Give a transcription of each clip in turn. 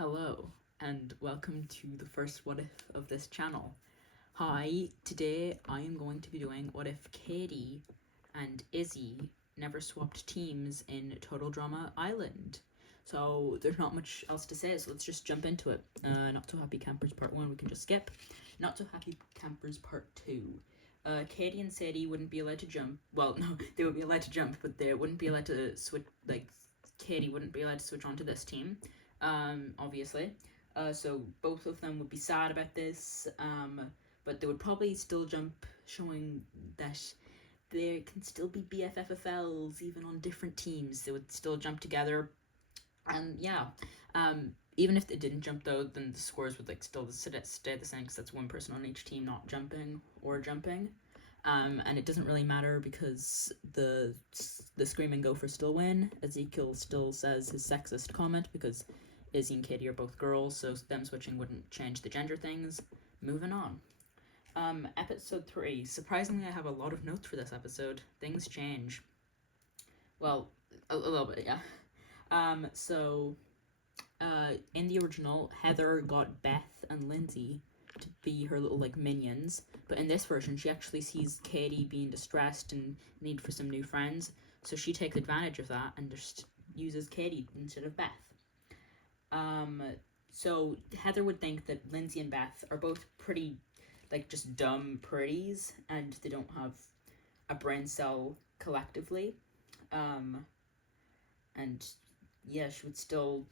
Hello, and welcome to the first What If of this channel. Hi, today I am going to be doing What If Katie and Izzy never swapped teams in Total Drama Island. So there's not much else to say, so let's just jump into it. Not So Happy Campers Part 1 we can just skip. Not So Happy Campers Part 2. Katie and Sadie wouldn't be allowed to jump. Well, no, they would be allowed to jump, but they wouldn't be allowed to switch, Katie wouldn't be allowed to switch onto this team. Obviously. So both of them would be sad about this, but they would probably still jump, showing that there can still be BFFFLs even on different teams. They would still jump together, and yeah. Even if they didn't jump though, then the scores would still stay the same because that's one person on each team not jumping or jumping. And it doesn't really matter because the screaming gophers still win. Ezekiel still says his sexist comment because Izzy and Katie are both girls, so them switching wouldn't change the gender things. Moving on. Episode 3. Surprisingly, I have a lot of notes for this episode. Things change. Well, a little bit, yeah. In the original, Heather got Beth and Lindsay to be her little minions, but in this version she actually sees Katie being distressed and need for some new friends, so she takes advantage of that and just uses Katie instead of Beth. So Heather would think that Lindsay and Beth are both pretty just dumb pretties and they don't have a brain cell collectively, and yeah, she would still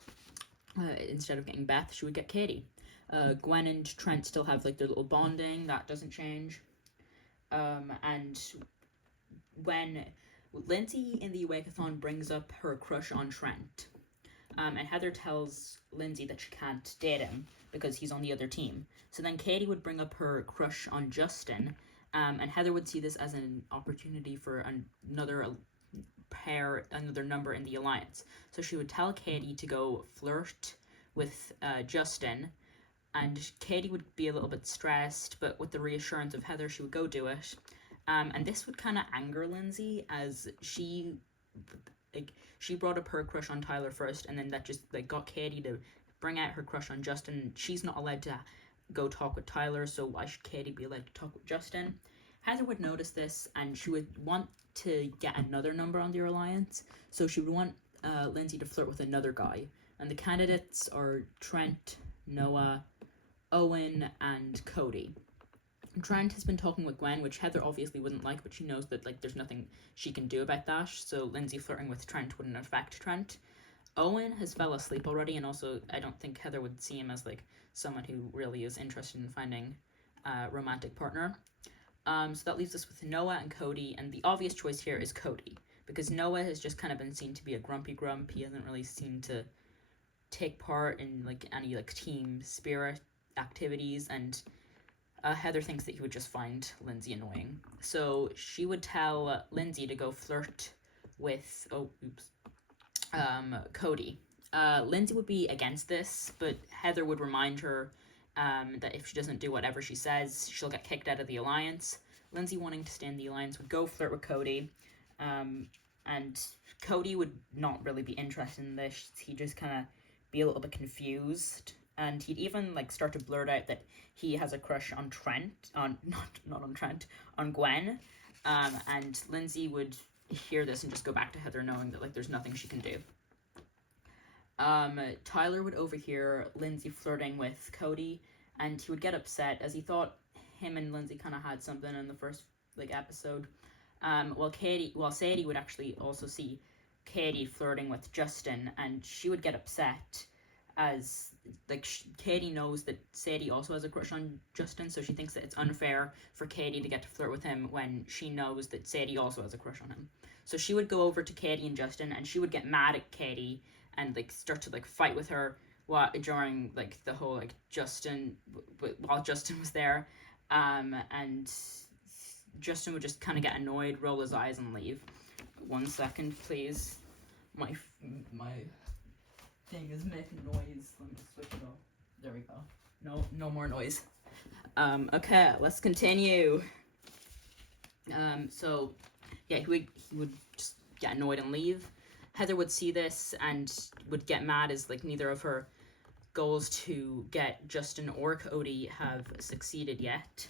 instead of getting Beth, she would get Katie. Gwen and Trent still have their little bonding, that doesn't change. And when Lindsay in the Awake-a-thon brings up her crush on Trent, and Heather tells Lindsay that she can't date him because he's on the other team. So then Katie would bring up her crush on Justin, and Heather would see this as an opportunity for another number in the alliance. So she would tell Katie to go flirt with Justin, and Katie would be a little bit stressed, but with the reassurance of Heather, she would go do it. And this would kind of anger Lindsay, as she brought up her crush on Tyler first, and then that just got Katie to bring out her crush on Justin. She's not allowed to go talk with Tyler, so why should Katie be allowed to talk with Justin? Heather would notice this, and she would want to get another number on their alliance, so she would want Lindsay to flirt with another guy. And the candidates are Trent, Noah, Owen, and Cody. Trent has been talking with Gwen, which Heather obviously wouldn't like, but she knows that there's nothing she can do about that, so Lindsay flirting with Trent wouldn't affect Trent. Owen has fell asleep already, and also I don't think Heather would see him as someone who really is interested in finding a romantic partner. So that leaves us with Noah and Cody, and the obvious choice here is Cody, because Noah has just kind of been seen to be a grumpy grump. He hasn't really seemed to take part in any team spirit activities, and Heather thinks that he would just find Lindsay annoying. So she would tell Lindsay to go flirt with Cody. Lindsay would be against this, but Heather would remind her that if she doesn't do whatever she says, she'll get kicked out of the alliance. Lindsay, wanting to stay in the alliance, would go flirt with Cody, and Cody would not really be interested in this. He'd just kind of be a little bit confused, and he'd even start to blurt out that he has a crush on Trent, not on Trent, on Gwen, and Lindsay would hear this and just go back to Heather, knowing that there's nothing she can do. Tyler would overhear Lindsay flirting with Cody, and he would get upset as he thought him and Lindsay kind of had something in the first episode. While Sadie would actually also see Katie flirting with Justin, and she would get upset as Katie knows that Sadie also has a crush on Justin, so she thinks that it's unfair for Katie to get to flirt with him when she knows that Sadie also has a crush on him. So she would go over to Katie and Justin, and she would get mad at Katie and start to fight with her during the whole Justin while Justin was there, and Justin would just kind of get annoyed, roll his eyes, and leave. 1 second, please. My thing is making noise. Let me switch it off. There we go. No more noise. Okay, let's continue. So yeah, he would just get annoyed and leave. Heather would see this and would get mad as neither of her goals to get Justin or Cody have succeeded yet.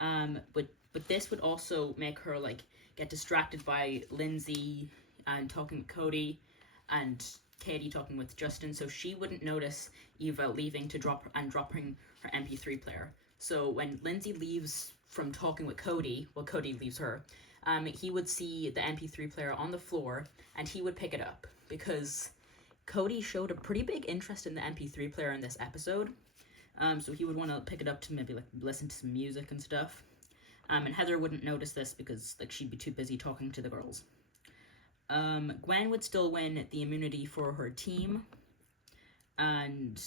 But this would also make her like get distracted by Lindsay and talking with Cody, and Katie talking with Justin, so she wouldn't notice Eva leaving to dropping her MP3 player. So when Lindsay leaves from talking with Cody, well, Cody leaves her, he would see the MP3 player on the floor and he would pick it up because Cody showed a pretty big interest in the MP3 player in this episode. So he would want to pick it up to maybe like listen to some music and stuff. And Heather wouldn't notice this because like she'd be too busy talking to the girls. Gwen would still win the immunity for her team, and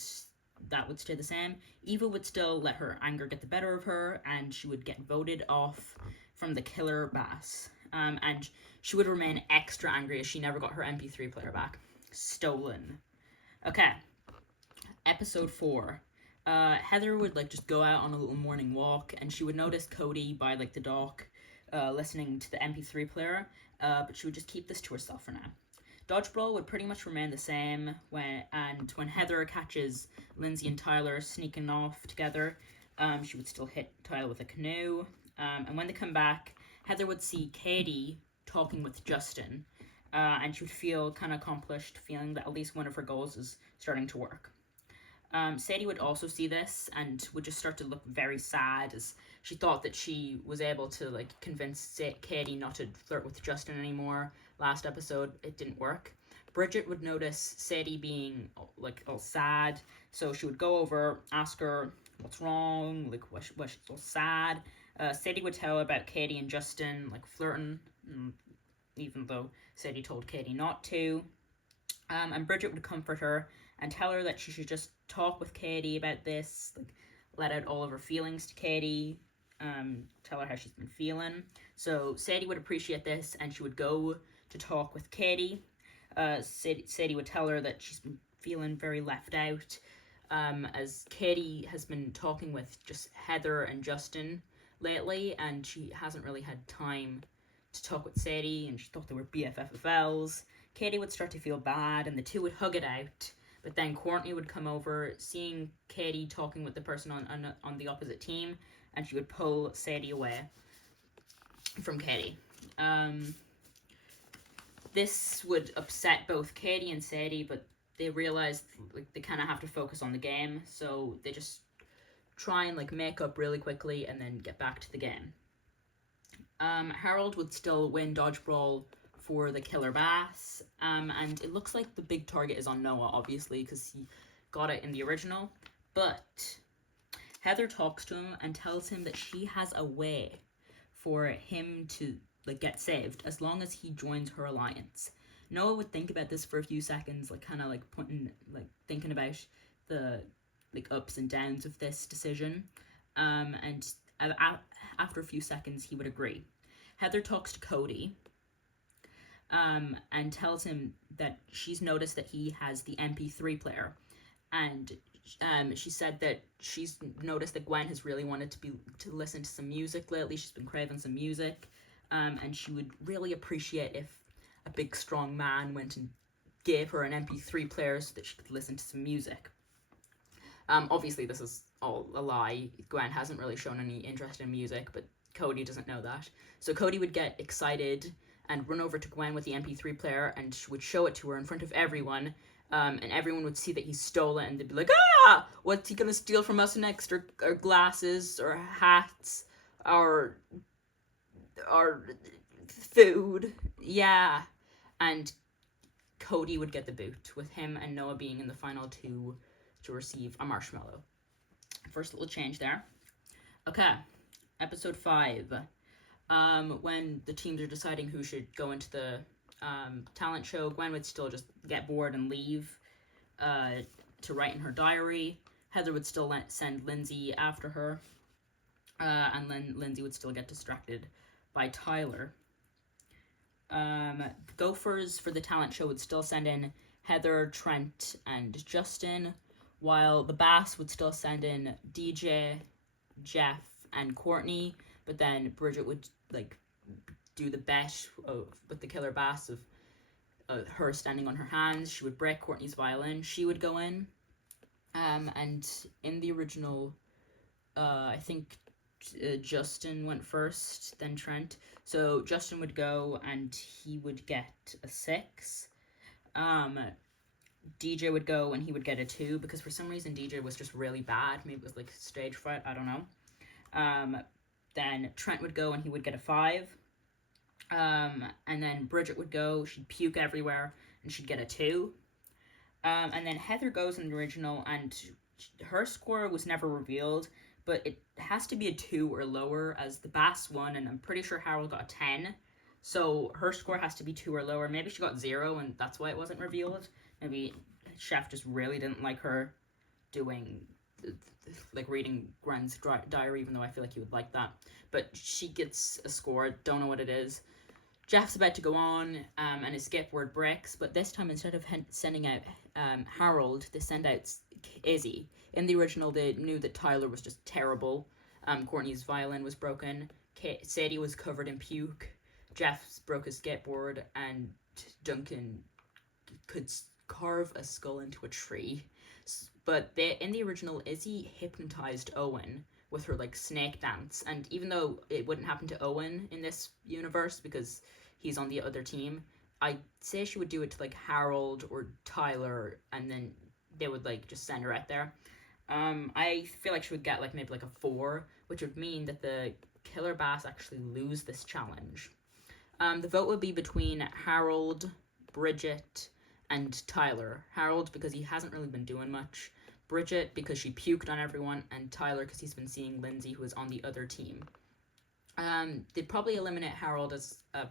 that would stay the same. Eva would still let her anger get the better of her, and she would get voted off from the killer bass. And she would remain extra angry as she never got her MP3 player back. Stolen. Okay. Episode 4. Heather would like just go out on a little morning walk, and she would notice Cody by like the dock, listening to the MP3 player, but she would just keep this to herself for now. Dodgeball would pretty much remain the same when Heather catches Lindsay and Tyler sneaking off together, she would still hit Tyler with a canoe. And when they come back, Heather would see Katie talking with Justin, and she would feel kind of accomplished, feeling that at least one of her goals is starting to work. Sadie would also see this and would just start to look very sad as she thought that she was able to like convince Katie not to flirt with Justin anymore. Last episode, it didn't work. Bridget would notice Sadie being like all sad, so she would go over, ask her what's wrong, like why she's so sad. Sadie would tell about Katie and Justin like flirting, even though Sadie told Katie not to. And Bridget would comfort her and tell her that she should just talk with Katie about this, like let out all of her feelings to Katie, tell her how she's been feeling. So Sadie would appreciate this, and she would go to talk with Katie. Sadie would tell her that she's been feeling very left out, as Katie has been talking with just Heather and Justin lately, and she hasn't really had time to talk with Sadie, and she thought they were BFFs. Katie would start to feel bad, and the two would hug it out. But then Courtney would come over, seeing Katie talking with the person on the opposite team, and she would pull Sadie away from Katie. This would upset both Katie and Sadie, but they realized like they kind of have to focus on the game, so they just try and like make up really quickly and then get back to the game. Harold would still win dodgeball for the killer bass, and it looks like the big target is on Noah, obviously, because he got it in the original, but Heather talks to him and tells him that she has a way for him to like get saved as long as he joins her alliance. Noah would think about this for a few seconds, like kind of like thinking about the like ups and downs of this decision, and after a few seconds he would agree. Heather talks to Cody, and tells him that she's noticed that he has the MP3 player, and she said that she's noticed that Gwen has really wanted to listen to some music lately. She's been craving some music, and she would really appreciate if a big strong man went and gave her an MP3 player so that she could listen to some music. Obviously this is all a lie. Gwen hasn't really shown any interest in music, but Cody doesn't know that. So Cody would get excited and run over to Gwen with the MP3 player and would show it to her in front of everyone, and everyone would see that he stole it, and they'd be like, ah, what's he gonna steal from us next? Or glasses, or hats, or food. Yeah. And Cody would get the boot, with him and Noah being in the final two to receive a marshmallow. First little change there. Okay, episode 5. When the teams are deciding who should go into the talent show, Gwen would still just get bored and leave to write in her diary. Heather would still send Lindsay after her, and then Lindsay would still get distracted by Tyler. Gophers for the talent show would still send in Heather, Trent, and Justin, while the Bass would still send in DJ, Jeff, and Courtney, but then Bridget would like do the bet with the killer bass of her standing on her hands. She would break Courtney's violin. She would go in. And in the original, I think Justin went first, then Trent. So Justin would go and he would get a 6. Um, DJ would go and he would get a 2 because for some reason DJ was just really bad. Maybe it was like stage fright, I don't know. Then Trent would go and he would get a 5. And then Bridget would go, she'd puke everywhere, and she'd get a 2. And then Heather goes in the original, and her score was never revealed, but it has to be a 2 or lower, as the Bass won, and I'm pretty sure Harold got a 10. So her score has to be 2 or lower. Maybe she got 0, and that's why it wasn't revealed. Maybe Chef just really didn't like her doing, like, reading Gwen's diary, even though I feel like he would like that. But she gets a score, don't know what it is. Jeff's about to go on, and his skip word breaks, but this time instead of sending out Harold, they send out Izzy. In the original, they knew that Tyler was just terrible. Courtney's violin was broken. Sadie was covered in puke. Jeff broke his skateboard, and Duncan could carve a skull into a tree. But in the original, Izzy hypnotized Owen with her like snake dance, and even though it wouldn't happen to Owen in this universe because he's on the other team, I'd say she would do it to like Harold or Tyler, and then they would like just send her out there. I feel like she would get like maybe like a 4, which would mean that the Killer Bass actually lose this challenge. The vote would be between Harold, Bridget, and Tyler. Harold because he hasn't really been doing much. Bridget because she puked on everyone, and Tyler because he's been seeing Lindsay, who is on the other team. They'd probably eliminate Harold as a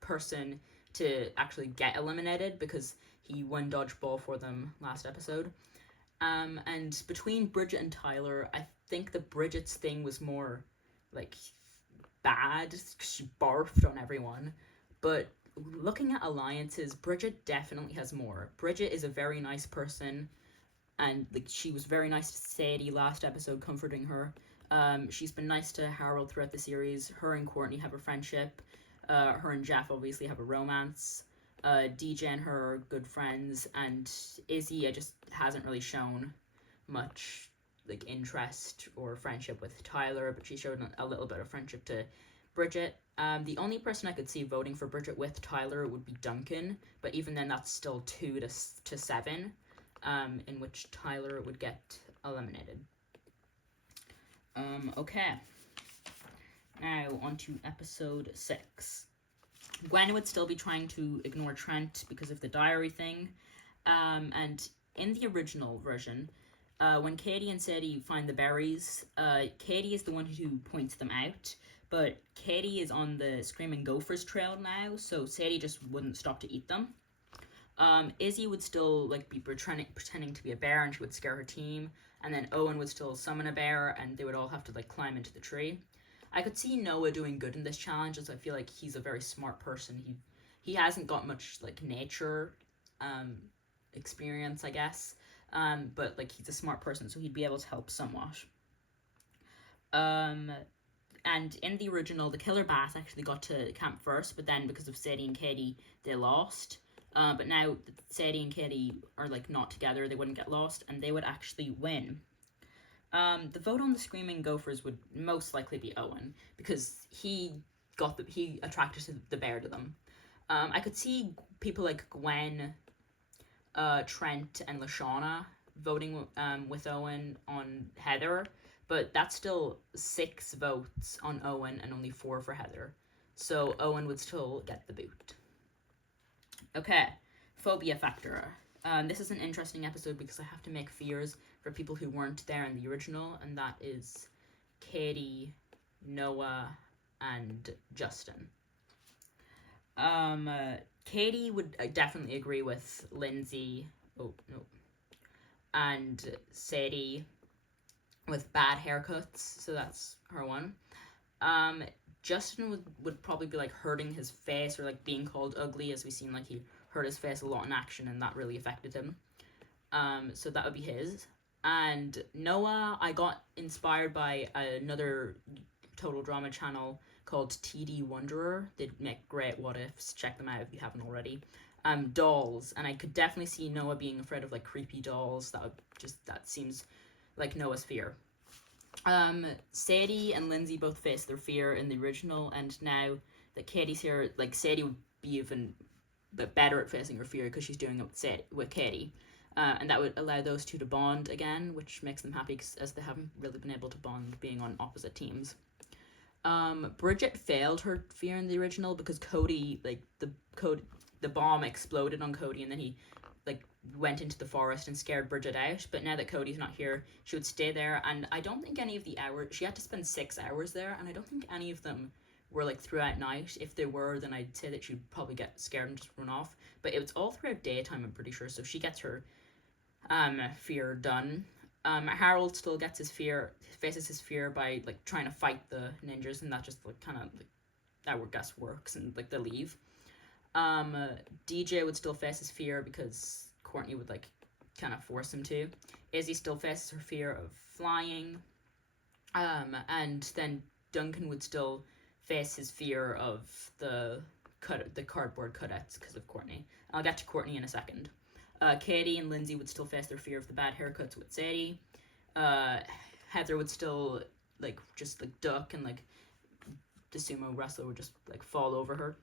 person to actually get eliminated because he won dodgeball for them last episode. And between Bridget and Tyler, I think that Bridget's thing was more like bad. She barfed on everyone. But looking at alliances, Bridget definitely has more. Bridget is a very nice person, and like she was very nice to Sadie last episode, comforting her. She's been nice to Harold throughout the series. Her and Courtney have a friendship. Her and Jeff obviously have a romance. DJ and her are good friends, and Izzy just hasn't really shown much like interest or friendship with Tyler, but she showed a little bit of friendship to Bridget. The only person I could see voting for Bridget with Tyler would be Duncan, but even then that's still 2 to 7. In which Tyler would get eliminated. Okay. Now, on to episode 6. Gwen would still be trying to ignore Trent because of the diary thing. And in the original version, when Katie and Sadie find the berries, Katie is the one who points them out. But Katie is on the Screaming Gophers trail now, so Sadie just wouldn't stop to eat them. Izzy would still like be pretending to be a bear, and she would scare her team, and then Owen would still summon a bear, and they would all have to like climb into the tree. I could see Noah doing good in this challenge, as I feel like he's a very smart person. He hasn't got much like nature experience, I guess, but like he's a smart person, so he'd be able to help somewhat. And in the original, the Killer Bass actually got to camp first, but then because of Sadie and Katie, they lost. But now Sadie and Katie are like not together, they wouldn't get lost, and they would actually win. The vote on the Screaming Gophers would most likely be Owen because he attracted the bear to them. I could see people like Gwen, Trent, and Lashana voting with Owen on Heather, but that's still 6 votes on Owen and only 4 for Heather. So Owen would still get the boot. Okay, phobia factor. This is an interesting episode because I have to make fears for people who weren't there in the original, and that is Katie, Noah, and Justin. Katie would definitely agree with Lindsay. Oh, no. And Sadie with bad haircuts, so that's her one. Justin would probably be like hurting his face or like being called ugly, as we seen like he hurt his face a lot in action and that really affected him. So that would be his. And Noah, I got inspired by another total drama channel called TD Wanderer. They make great what ifs. Check them out if you haven't already. dolls, and I could definitely see Noah being afraid of like creepy dolls. That seems like Noah's fear. Sadie and Lindsay both faced their fear in the original, and now that Katie's here, like Sadie would be even better at facing her fear because she's doing it with Katie. And that would allow those two to bond again, which makes them happy as they haven't really been able to bond being on opposite teams. Bridget failed her fear in the original because Cody, like the bomb exploded on Cody, and then he like went into the forest and scared Bridget out. But now that Cody's not here, she would stay there, and I don't think any of the hours, she had to spend 6 hours there, and I don't think any of them were like throughout night. If they were, then I'd say that she'd probably get scared and just run off. But it was all throughout daytime, I'm pretty sure, so she gets her fear done. Harold still faces his fear by like trying to fight the ninjas, and that just like kind of like that I guess works, and like they leave. DJ would still face his fear because Courtney would like kind of force him to. Izzy still faces her fear of flying. And then Duncan would still face his fear of the cardboard cutouts because of Courtney. I'll get to Courtney in a second. Katie and Lindsay would still face their fear of the bad haircuts with Sadie. Heather would still like just like duck, and like the sumo wrestler would just like fall over her.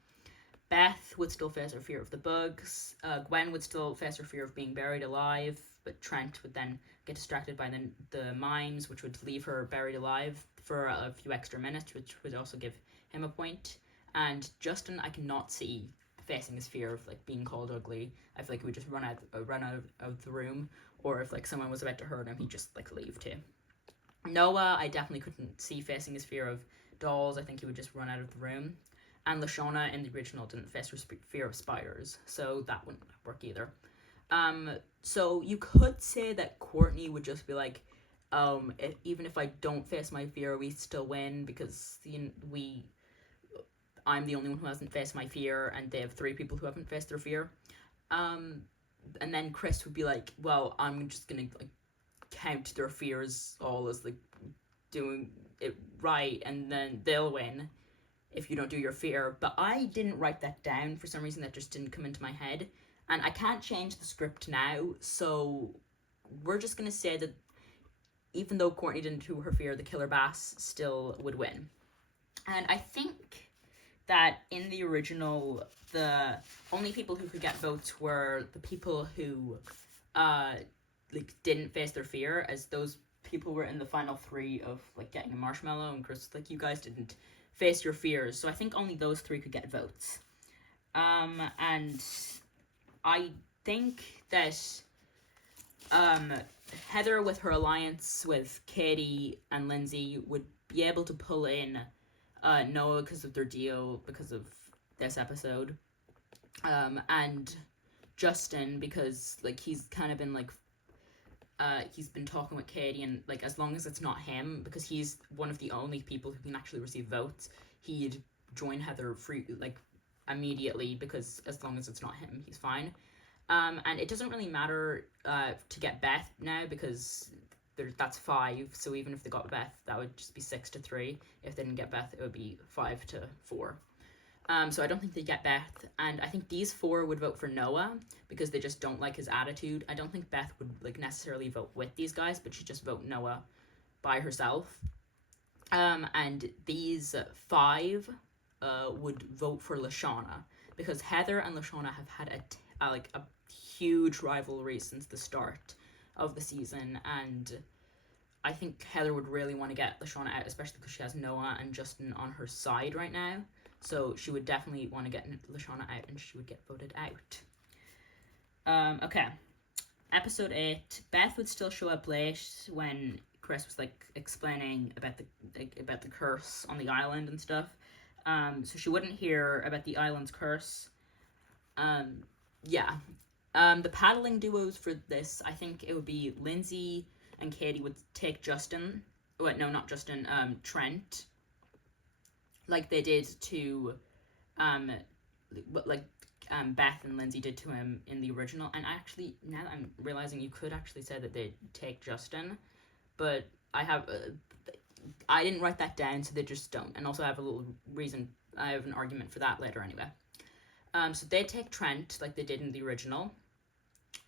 Beth would still face her fear of the bugs. Gwen would still face her fear of being buried alive, but Trent would then get distracted by the mimes, which would leave her buried alive for a few extra minutes, which would also give him a point. And Justin, I cannot see facing his fear of like being called ugly. I feel like he would just run out of the room, or if like someone was about to hurt him, he'd just like leave too. Noah, I definitely couldn't see facing his fear of dolls. I think he would just run out of the room. And Lashana in the original didn't face her fear of spiders, so that wouldn't work either. So you could say that Courtney would just be like, even if I don't face my fear, we still win because I'm the only one who hasn't faced my fear, and they have 3 people who haven't faced their fear. And then Chris would be like, well, I'm just gonna like count their fears all as like doing it right, and then they'll win if you don't do your fear. But I didn't write that down for some reason. That just didn't come into my head, and I can't change the script now, so we're just gonna say that even though Courtney didn't do her fear, the killer bass still would win. And I think that in the original, the only people who could get votes were the people who like didn't face their fear, as those people were in the final 3 of like getting a marshmallow, and Chris like, you guys didn't face your fears, so I think only those 3 could get votes. And I think that Heather, with her alliance with Katie and Lindsay, would be able to pull in Noah because of their deal, because of this episode, and Justin because like he's kind of been like he's been talking with Katie, and like as long as it's not him, because he's one of the only people who can actually receive votes, he'd join Heather immediately, because as long as it's not him, he's fine. And it doesn't really matter to get Beth now, because that's 5, so even if they got Beth, that would just be 6-3. If they didn't get Beth, it would be 5-4. So I don't think they get Beth, and I think these 4 would vote for Noah because they just don't like his attitude. I don't think Beth would like necessarily vote with these guys, but she'd just vote Noah by herself. And these 5 would vote for Lashana because Heather and Lashana have had a huge rivalry since the start of the season, and I think Heather would really want to get Lashana out, especially because she has Noah and Justin on her side right now. So she would definitely want to get Lashana out, and she would get voted out. Okay. Episode 8. Beth would still show up late when Chris was like explaining about the curse on the island and stuff. So she wouldn't hear about the island's curse. Yeah. The paddling duos for this, I think it would be Lindsay and Katie would take Justin. Wait, no, not Justin. Trent. Like they did to, Beth and Lindsay did to him in the original. And actually, now that I'm realizing, you could actually say that they take Justin, but I didn't write that down, so they just don't. And also, I have a little reason. I have an argument for that later, anyway. So they take Trent like they did in the original.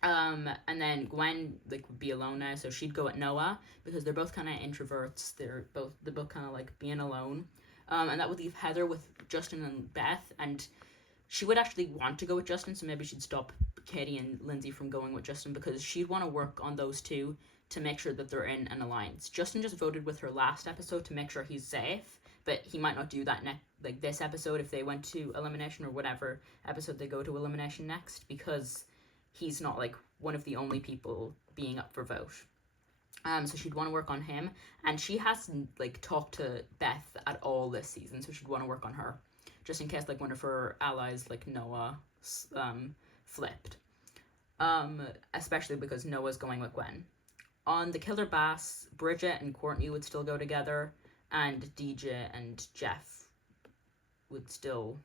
And then Gwen like would be alone now, so she'd go at Noah because they're both kind of introverts. They're both kind of like being alone. And that would leave Heather with Justin and Beth, and she would actually want to go with Justin, so maybe she'd stop Katie and Lindsay from going with Justin because she'd want to work on those two to make sure that they're in an alliance. Justin just voted with her last episode to make sure he's safe, but he might not do that like this episode if they went to elimination or whatever episode they go to elimination next, because he's not like one of the only people being up for vote. So she'd want to work on him, and she hasn't like talked to Beth at all this season, so she'd want to work on her, just in case like one of her allies like Noah flipped. Especially because Noah's going with Gwen. On the Killer Bass, Bridget and Courtney would still go together, and DJ and Jeff would still.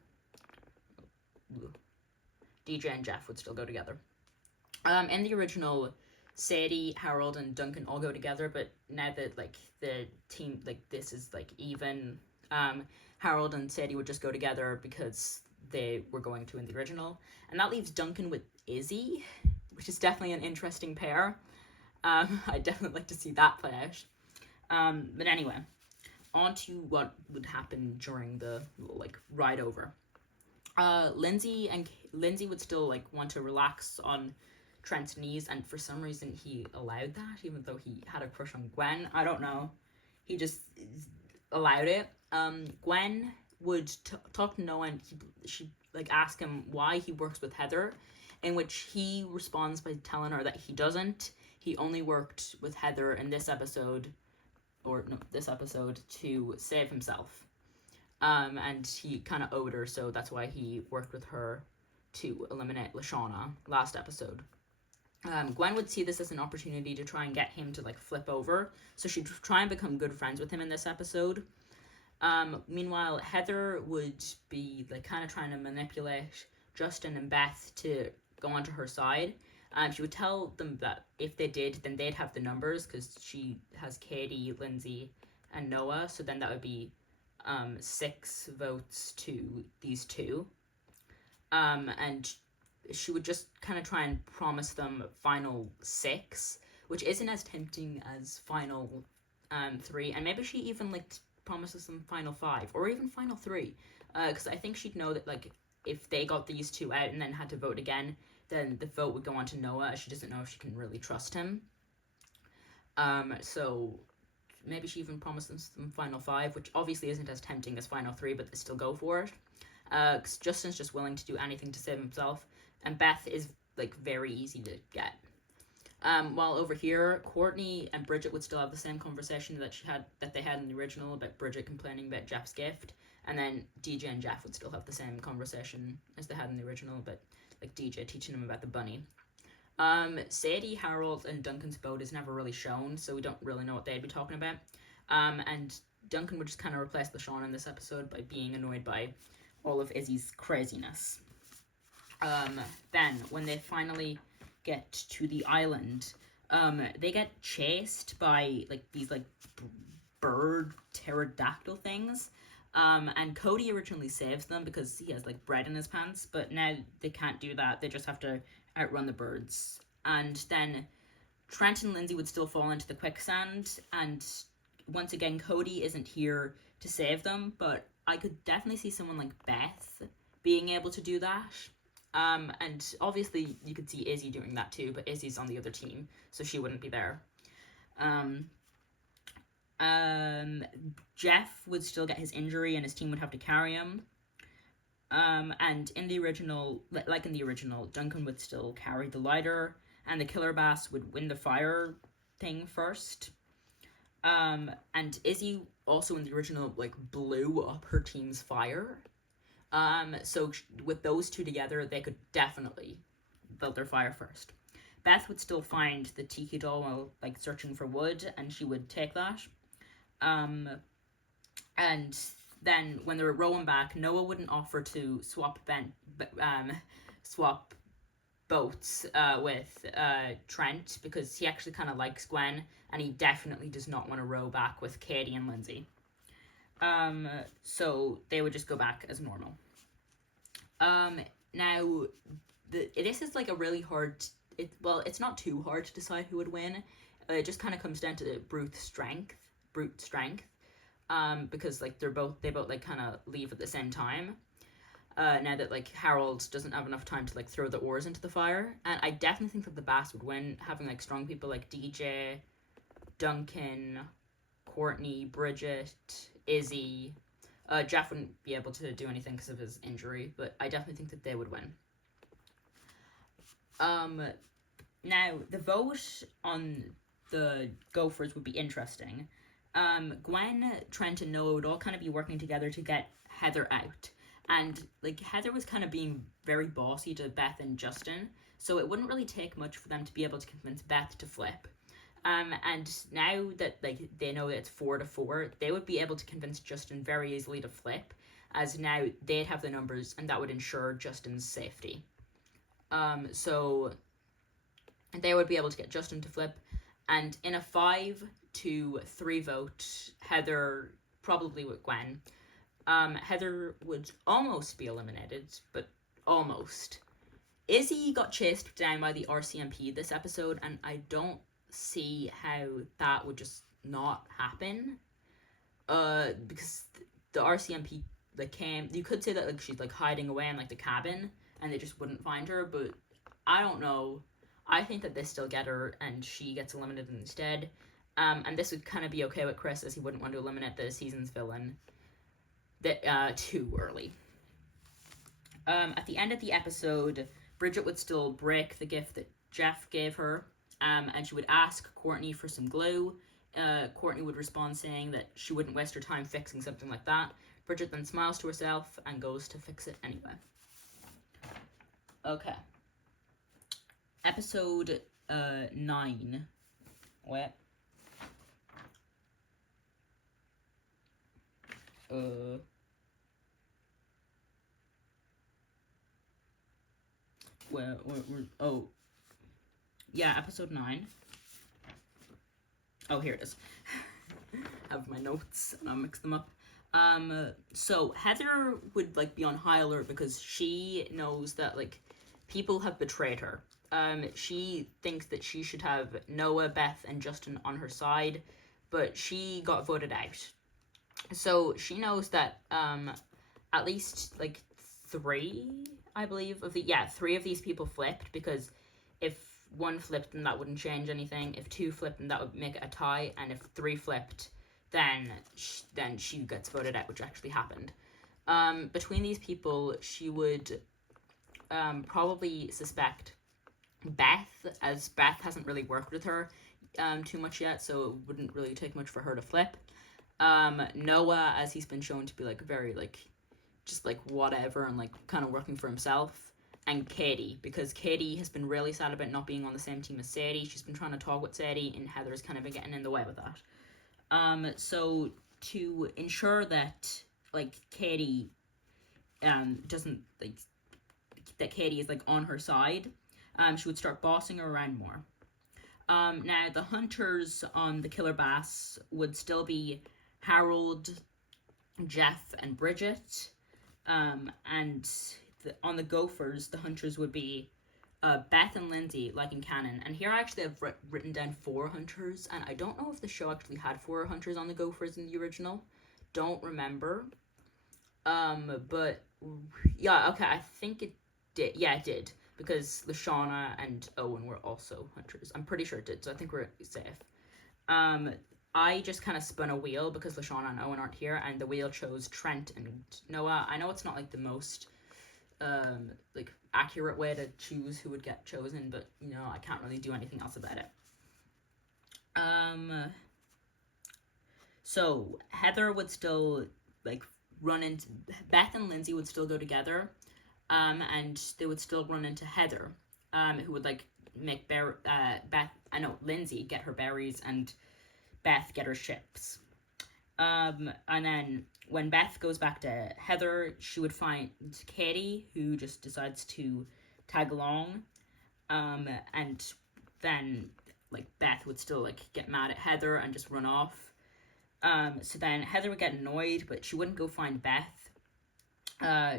DJ and Jeff would still go together. In the original, Sadie, Harold, and Duncan all go together, but now that like the team like this is like even, Harold and Sadie would just go together because they were going to in the original, and that leaves Duncan with Izzy, which is definitely an interesting pair. I'd definitely like to see that play out. But anyway, on to what would happen during the like ride over. Lindsay would still like want to relax on Trent's knees, and for some reason he allowed that, even though he had a crush on Gwen. I don't know. He just allowed it. Gwen would talk to Noah, and she'd like ask him why he works with Heather, in which he responds by telling her that he doesn't. He only worked with Heather in this episode to save himself. And he kind of owed her, so that's why he worked with her to eliminate Lashana last episode. Gwen would see this as an opportunity to try and get him to like flip over, so she'd try and become good friends with him in this episode. Meanwhile, Heather would be like kind of trying to manipulate Justin and Beth to go onto her side. She would tell them that if they did, then they'd have the numbers because she has Katie, Lindsay, and Noah. So then that would be 6 votes to these two. And she would just kind of try and promise them final 6, which isn't as tempting as final 3. And maybe she even like promises them final 5 or even final 3, because I think she'd know that like if they got these 2 out and then had to vote again, then the vote would go on to Noah. She doesn't know if she can really trust him. So maybe she even promises them final 5, which obviously isn't as tempting as final 3, but they still go for it. Because Justin's just willing to do anything to save himself, and Beth is like very easy to get. While over here, Courtney and Bridget would still have the same conversation that they had in the original about Bridget complaining about Jeff's gift, and then DJ and Jeff would still have the same conversation as they had in the original, but like DJ teaching them about the bunny. Sadie, Harold, and Duncan's boat is never really shown, so we don't really know what they'd be talking about. And Duncan would just kind of replace LaShawn in this episode by being annoyed by all of Izzy's craziness. Then, when they finally get to the island, they get chased by like these like bird pterodactyl things. And Cody originally saves them because he has like bread in his pants, but now they can't do that. They just have to outrun the birds. And then Trent and Lindsay would still fall into the quicksand, and once again Cody isn't here to save them, but I could definitely see someone like Beth being able to do that. And obviously you could see Izzy doing that too, but Izzy's on the other team, so she wouldn't be there. Jeff would still get his injury and his team would have to carry him. And in the original, Duncan would still carry the lighter, and the killer bass would win the fire thing first. And Izzy also in the original like blew up her team's fire. So with those two together, they could definitely build their fire first. Beth would still find the tiki doll while like searching for wood, and she would take that. And then when they were rowing back, Noah wouldn't offer to swap boats with Trent because he actually kind of likes Gwen, and he definitely does not want to row back with Katie and Lindsay. So they would just go back as normal. Now, this is like a really hard. It's not too hard to decide who would win. It just kind of comes down to brute strength. Because like they both like kind of leave at the same time. Now that like Harold doesn't have enough time to like throw the oars into the fire, and I definitely think that the Bass would win, having like strong people like DJ, Duncan, Courtney, Bridget, Izzy. Jeff wouldn't be able to do anything because of his injury, but I definitely think that they would win. Now the vote on the Gophers would be interesting. Gwen, Trent, and Noah would all kind of be working together to get Heather out. And like Heather was kind of being very bossy to Beth and Justin, so it wouldn't really take much for them to be able to convince Beth to flip. And now that like they know that it's 4-4, they would be able to convince Justin very easily to flip, as now they'd have the numbers, and that would ensure Justin's safety. So they would be able to get Justin to flip, and in a 5-3 vote, Heather probably with Gwen. Heather would almost be eliminated, but almost. Izzy got chased down by the RCMP this episode, and I don't see how that would just not happen. Because the RCMP like came. You could say that like she's like hiding away in like the cabin, and they just wouldn't find her. But I don't know. I think that they still get her, and she gets eliminated instead. And this would kind of be okay with Chris, as he wouldn't want to eliminate the season's villain too early. At the end of the episode, Bridget would still break the gift that Jeff gave her, and she would ask Courtney for some glue. Courtney would respond saying that she wouldn't waste her time fixing something like that. Bridget then smiles to herself and goes to fix it anyway. Okay. Episode 9. What? Oh, yeah, episode 9. Oh, here it is. I have my notes and I'll mix them up. So Heather would like be on high alert because she knows that like people have betrayed her. She thinks that she should have Noah, Beth, and Justin on her side, but she got voted out. So she knows that at least like 3, I believe, of the 3 of these people flipped, because if 1 flipped, then that wouldn't change anything. If 2 flipped, then that would make it a tie, and if 3 flipped, then she gets voted out, which actually happened. Between these people, she would probably suspect Beth, as Beth hasn't really worked with her too much yet, so it wouldn't really take much for her to flip. Noah, as he's been shown to be like very like just like whatever and like kind of working for himself. And Katie, because Katie has been really sad about not being on the same team as Sadie. She's been trying to talk with Sadie, and Heather's kind of been getting in the way with that. So to ensure that like Katie doesn't like that Katie is like on her side, she would start bossing her around more. Now the hunters on the Killer Bass would still be Harold, Jeff, and Bridget. And on the Gophers, the hunters would be Beth and Lindsay, like in canon. And here I actually have written down 4 hunters, and I don't know if the show actually had 4 hunters on the Gophers in the original. Don't remember. But yeah, okay, I think it did. Yeah, it did, because Lashana and Owen were also hunters. I'm pretty sure it did, so I think we're safe. I just kind of spun a wheel because Lashana and Owen aren't here, and the wheel chose Trent and Noah. I know it's not like the most like accurate way to choose who would get chosen, but you know, I can't really do anything else about it. So Heather would still like run into Beth, and Lindsay would still go together, and they would still run into Heather, who would like make Lindsay get her berries and Beth get her chips. And then when Beth goes back to Heather, she would find Katie, who just decides to tag along. And then like Beth would still like get mad at Heather and just run off. So then Heather would get annoyed, but she wouldn't go find Beth.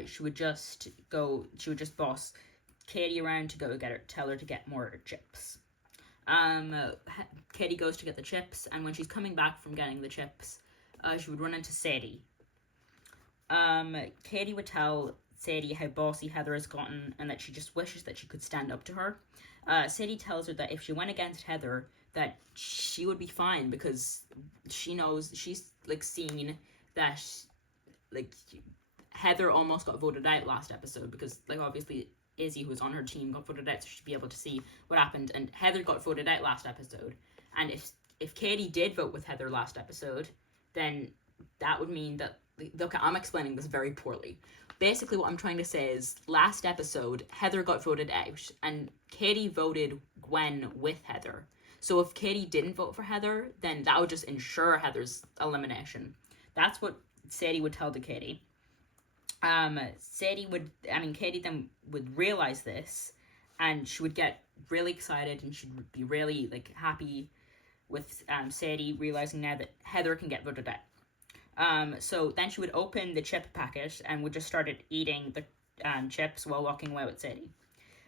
she would just boss Katie around to go tell her to get more chips. Um, Katie goes to get the chips, and when she's coming back from getting the chips, she would run into Sadie. Katie would tell Sadie how bossy Heather has gotten and that she just wishes that she could stand up to her. Sadie tells her that if she went against Heather, that she would be fine because she knows she's like seen that like Heather almost got voted out last episode because like obviously Izzy, who was on her team, got voted out, so she'd be able to see what happened. And Heather got voted out last episode, and if Katie did vote with Heather last episode, then that would mean that. Okay, I'm explaining this very poorly. Basically, what I'm trying to say is last episode, Heather got voted out, and Katie voted Gwen with Heather. So if Katie didn't vote for Heather, then that would just ensure Heather's elimination. That's what Sadie would tell to Katie. Katie then would realize this, and she would get really excited, and she'd be really like happy with Sadie realizing now that Heather can get voted out. So then she would open the chip packet and would just started eating the chips while walking away with Sadie.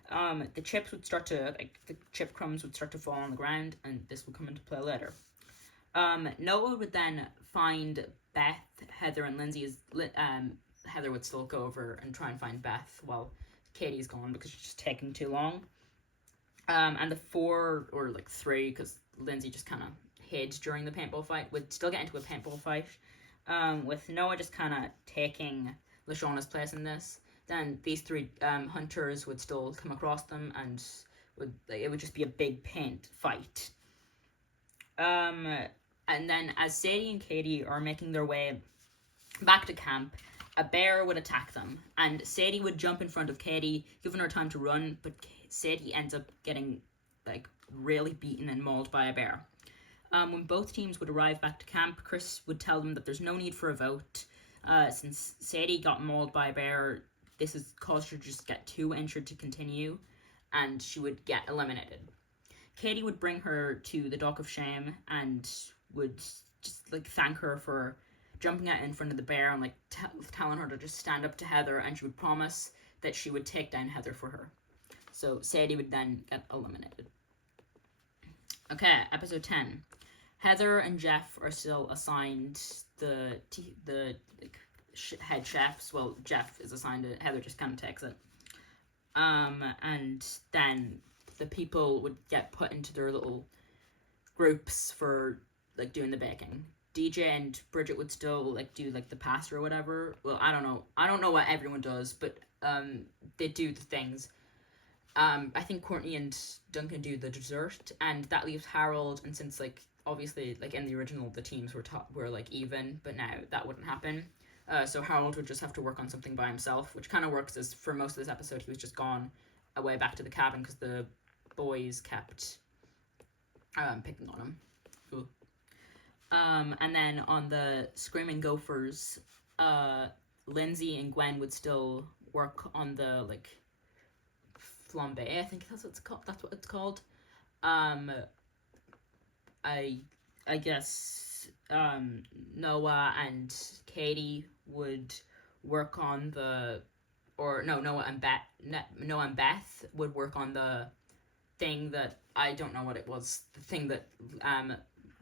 The chips would start to, the chip crumbs would start to fall on the ground, and this would come into play later. Noah would then find Beth, Heather, and Lindsay. Heather would still go over and try and find Beth while Katie's gone because she's just taking too long. And the four, or like three, because Lindsay just kind of hid during the paintball fight, would still get into a paintball fight. With Noah just kind of taking Lashauna's place in this. Then these three hunters would still come across them, and it would just be a big paint fight. And then as Sadie and Katie are making their way back to camp, a bear would attack them, and Sadie would jump in front of Katie, giving her time to run, but Sadie ends up getting like really beaten and mauled by a bear. When both teams would arrive back to camp, Chris would tell them that there's no need for a vote. Since Sadie got mauled by a bear, this has caused her to just get too injured to continue, and she would get eliminated. Katie would bring her to the Dock of Shame and would just like thank her for jumping out in front of the bear and like telling her to just stand up to Heather, and she would promise that she would take down Heather for her. So Sadie would then get eliminated. Okay, episode 10. Heather and Jeff are still assigned the head chefs. Well, Jeff is assigned it. Heather just kind of takes it. And then the people would get put into their little groups for like doing the baking. DJ and Bridget would still like do like the pasta or whatever. Well, I don't know. I don't know what everyone does, but they do the things. I think Courtney and Duncan do the dessert, and that leaves Harold. And since like obviously like in the original the teams were like even, but now that wouldn't happen. So Harold would just have to work on something by himself, which kind of works as for most of this episode he was just gone away back to the cabin because the boys kept picking on him. Cool. And then on the Screaming Gophers, Lindsay and Gwen would still work on the like flambe. I think that's what it's called. That's what it's called. I guess Noah and Katie would work on Noah and Beth would work on the thing that I don't know what it was. The thing that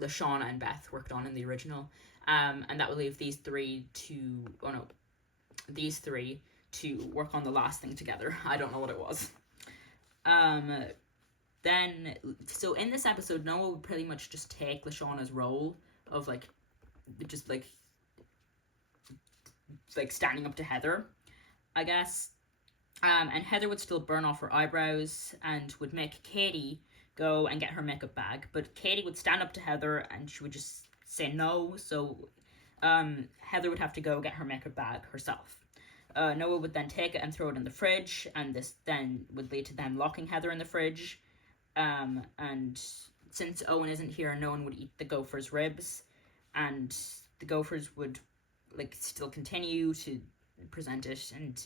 Shauna and Beth worked on in the original. And that would leave these three to work on the last thing together. I don't know what it was. Then, so in this episode, Noah would pretty much just take Lashauna's role of like standing up to Heather, I guess. And Heather would still burn off her eyebrows and would make Katie go and get her makeup bag, but Katie would stand up to Heather and she would just say no, so Heather would have to go get her makeup bag herself. Noah would then take it and throw it in the fridge, and this then would lead to them locking Heather in the fridge. And since Owen isn't here, no one would eat the Gophers' ribs, and the Gophers would like still continue to present it, and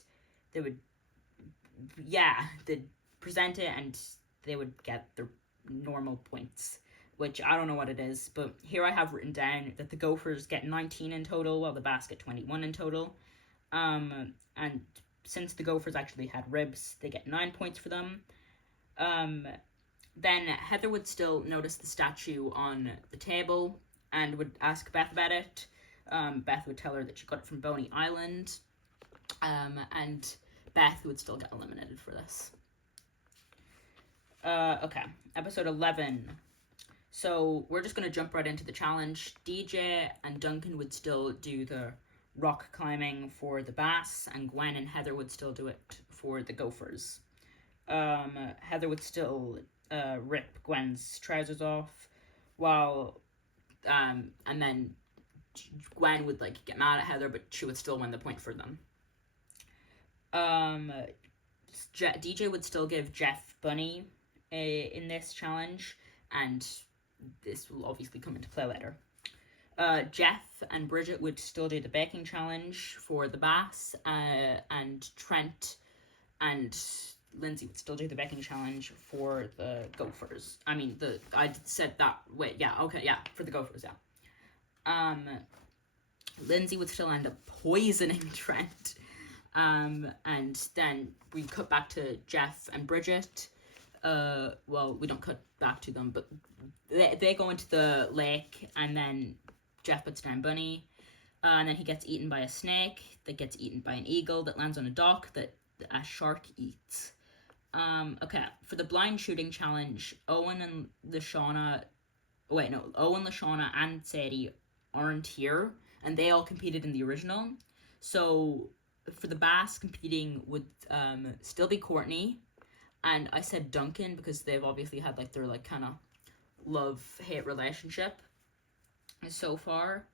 they'd present it, and they would get their normal points, which I don't know what it is, but here I have written down that the Gophers get 19 in total, while the Bats get 21 in total. And since the Gophers actually had ribs, they get 9 points for them. Then Heather would still notice the statue on the table and would ask Beth about it. Beth would tell her that she got it from Boney Island. And Beth would still get eliminated for this. Okay, episode 11. So we're just going to jump right into the challenge. DJ and Duncan would still do the rock climbing for the bass, and Gwen and Heather would still do it for the Gophers. Heather would still rip Gwen's trousers off, while and then Gwen would like get mad at Heather, but she would still win the point for them. DJ would still give Jeff Bunny in this challenge, and this will obviously come into play later. Jeff and Bridget would still do the baking challenge for the bass, and Trent and Lindsay would still do the baking challenge for the Gophers. I said that. Wait, yeah, okay, yeah, for the Gophers, yeah. Lindsay would still end up poisoning Trent. And then we cut back to Jeff and Bridget. Well, we don't cut back to them, but they go into the lake, and then Jeff puts down Bunny, and then he gets eaten by a snake that gets eaten by an eagle that lands on a dock that a shark eats. Okay, for the blind shooting challenge, Owen, LaShawna, and Sadie aren't here, and they all competed in the original. So for the bass, competing would still be Courtney, and I said Duncan because they've obviously had like their like kind of love-hate relationship so far.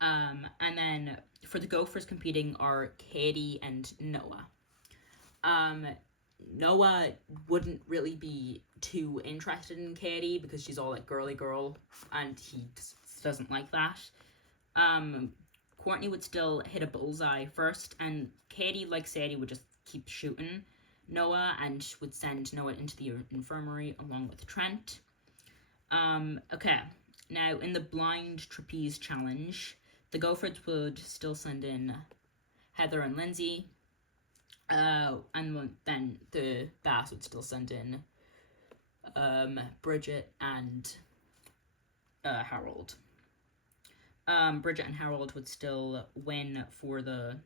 And then for the Gophers, competing are Katie and Noah. Noah wouldn't really be too interested in Katie because she's all like girly girl, and he just doesn't like that. Courtney would still hit a bullseye first, and Katie, like Sadie, would just keep shooting Noah and would send Noah into the infirmary along with Trent. Okay, now in the blind trapeze challenge, the Gophers would still send in Heather and Lindsay, and then the bass would still send in Bridget and Harold. Bridget and Harold would still win for the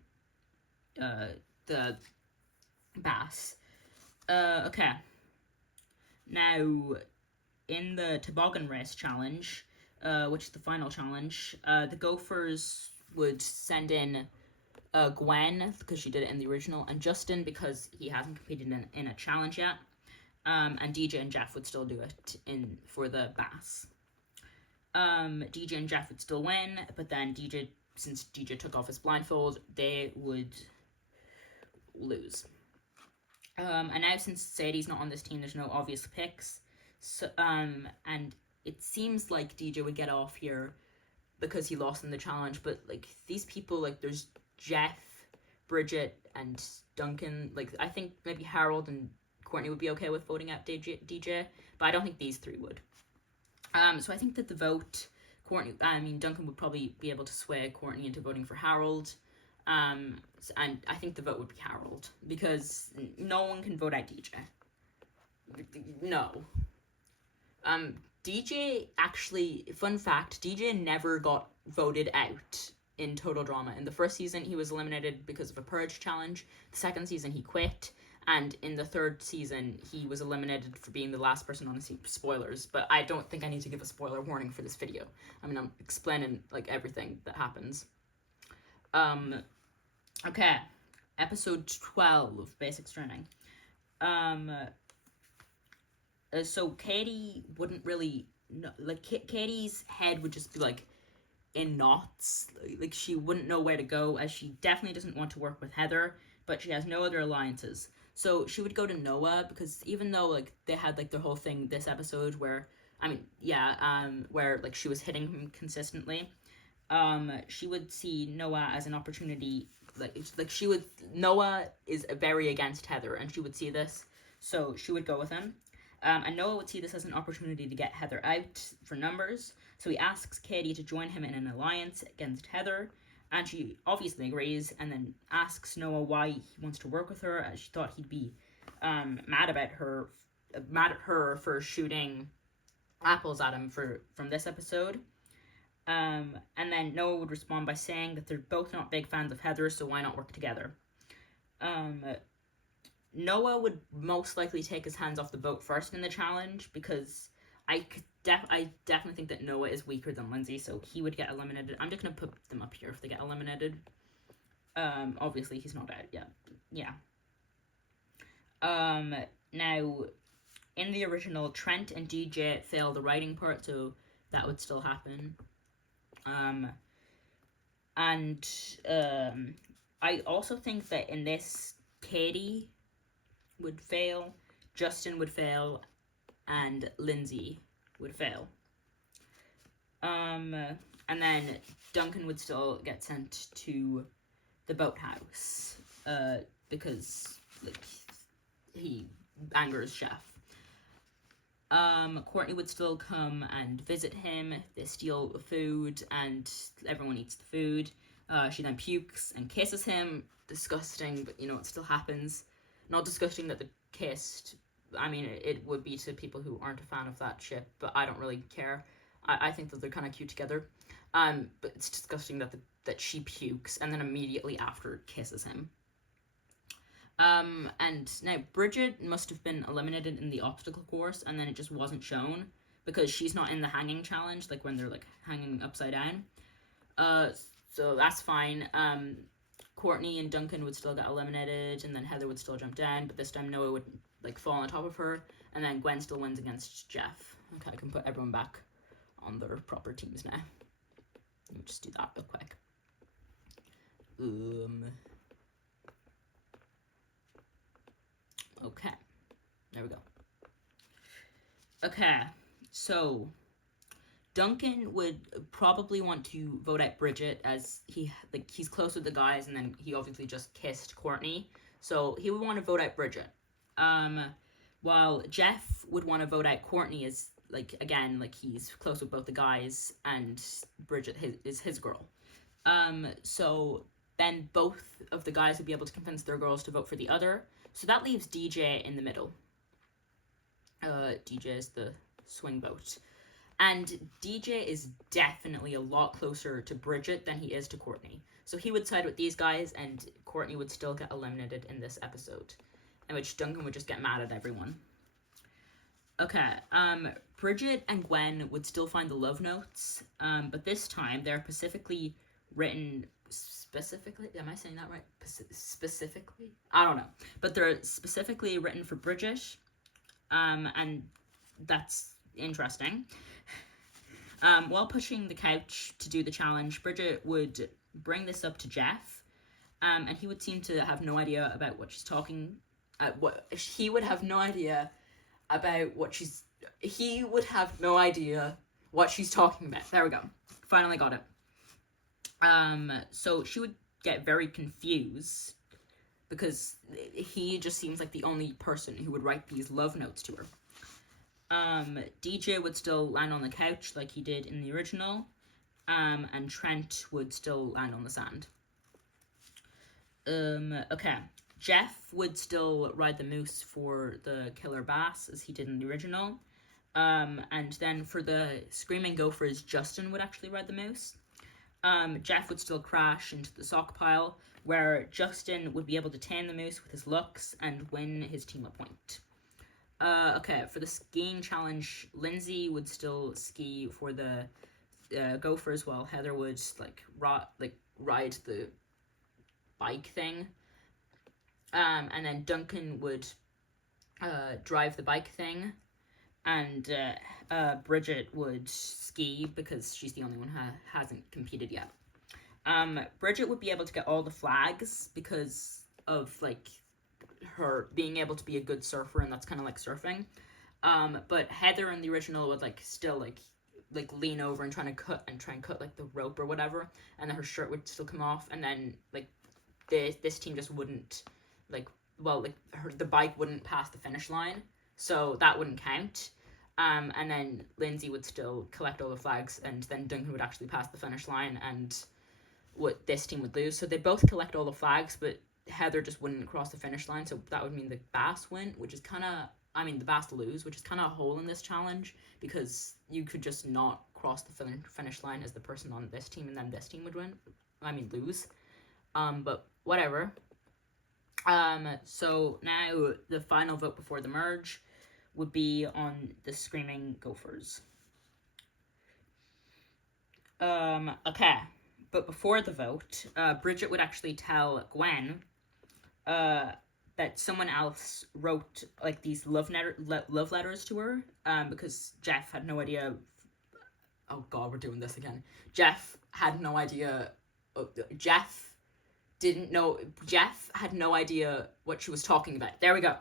bass. Okay. Now, in the toboggan race challenge, which is the final challenge, the Gophers would send in Gwen because she did it in the original, and Justin because he hasn't competed in a challenge yet. And DJ and Jeff would still do it for the bass. DJ and Jeff would still win, but then since DJ took off his blindfold, they would lose. And now since Sadie's not on this team, there's no obvious picks. So, and it seems like DJ would get off here because he lost in the challenge, but like these people, like there's Jeff, Bridget, and Duncan. Like I think maybe Harold and Courtney would be okay with voting out DJ, but I don't think these three would. So I think that the vote, Duncan would probably be able to sway Courtney into voting for Harold. And I think the vote would be Harold because no one can vote out DJ. No. DJ actually, fun fact, DJ never got voted out in Total Drama. In the first season, he was eliminated because of a purge challenge. The second season, he quit. And in the third season, he was eliminated for being the last person on the team. Spoilers, but I don't think I need to give a spoiler warning for this video. I mean, I'm explaining, like, everything that happens. Okay. Episode 12, Basic Training. So Katie wouldn't really... Like, Katie's head would just be, like, in knots. Like, she wouldn't know where to go, as she definitely doesn't want to work with Heather, but she has no other alliances. So she would go to Noah because even though like they had like their whole thing this episode where where like she was hitting him consistently, she would see Noah as an opportunity. Noah is very against Heather, and she would see this, so she would go with him. And Noah would see this as an opportunity to get Heather out for numbers, so he asks Katie to join him in an alliance against Heather. And she obviously agrees, and then asks Noah why he wants to work with her, as she thought he'd be mad at her for shooting apples at him from this episode. And then Noah would respond by saying that they're both not big fans of Heather, so why not work together? Noah would most likely take his hands off the boat first in the challenge, because I definitely think that Noah is weaker than Lindsay, so he would get eliminated. I'm just going to put them up here if they get eliminated. Obviously, he's not out yet. Yeah. Now, in the original, Trent and DJ fail the writing part, so that would still happen. I also think that in this, Katie would fail, Justin would fail, and Lindsay would fail. And then Duncan would still get sent to the boathouse, because like he angers Chef. Courtney would still come and visit him. They steal food, and everyone eats the food. She then pukes and kisses him. Disgusting, but it still happens. Not disgusting that they kissed. I mean, it would be to people who aren't a fan of that ship, but I don't really care. I think that they're kind of cute together. But it's disgusting that she pukes and then immediately after kisses him. And now Bridget must have been eliminated in the obstacle course, and then it just wasn't shown because she's not in the hanging challenge, like when they're like hanging upside down. So that's fine. Courtney and Duncan would still get eliminated, and then Heather would still jump down, but this time Noah would like fall on top of her, and then Gwen still wins against Jeff. Okay, I can put everyone back on their proper teams now. Let me just do that real quick. Okay, there we go. Okay, so Duncan would probably want to vote out Bridget, as he's close with the guys, and then he obviously just kissed Courtney, so he would want to vote out Bridget. While Jeff would want to vote out Courtney, as he's close with both the guys, and Bridget is his girl. So then both of the guys would be able to convince their girls to vote for the other. So that leaves DJ in the middle. DJ is the swing vote. And DJ is definitely a lot closer to Bridget than he is to Courtney. So he would side with these guys, and Courtney would still get eliminated in this episode, in which Duncan would just get mad at everyone. Okay, Bridget and Gwen would still find the love notes, but this time they're specifically, am I saying that right? Specifically? I don't know. But they're specifically written for Bridget, and that's interesting. While pushing the couch to do the challenge, Bridget would bring this up to Jeff, and he would seem to have no idea about what she's talking. He would have no idea what she's talking about. There we go. Finally got it. So she would get very confused because he just seems like the only person who would write these love notes to her. DJ would still land on the couch like he did in the original, and Trent would still land on the sand. Okay. Jeff would still ride the moose for the killer bass as he did in the original. And then for the screaming gophers, Justin would actually ride the moose. Jeff would still crash into the sock pile, where Justin would be able to tame the moose with his looks and win his team a point. Okay, for the skiing challenge, Lindsay would still ski for the gophers, while Heather would ride the bike thing. And then Duncan would drive the bike thing, and Bridget would ski because she's the only one who hasn't competed yet. Bridget would be able to get all the flags because of her being able to be a good surfer, and that's kind of like surfing. But Heather in the original would still lean over and try and cut the rope or whatever, and then her shirt would still come off, and then this team just wouldn't the bike wouldn't pass the finish line, so that wouldn't count. And then Lindsay would still collect all the flags, and then Duncan would actually pass the finish line, and what this team would lose. So they both collect all the flags, but Heather just wouldn't cross the finish line. So that would mean the Bass win, which is kind of, I mean, the Bass lose, which is kind of a hole in this challenge because you could just not cross the finish line as the person on this team, and then this team would win. I mean, lose. But whatever. So now the final vote before the merge would be on the Screaming Gophers. Okay. But before the vote, Bridget would actually tell Gwen that someone else wrote like these love letters to her because Jeff had no idea. Oh God, we're doing this again. Jeff had no idea. Jeff had no idea what she was talking about. There we go.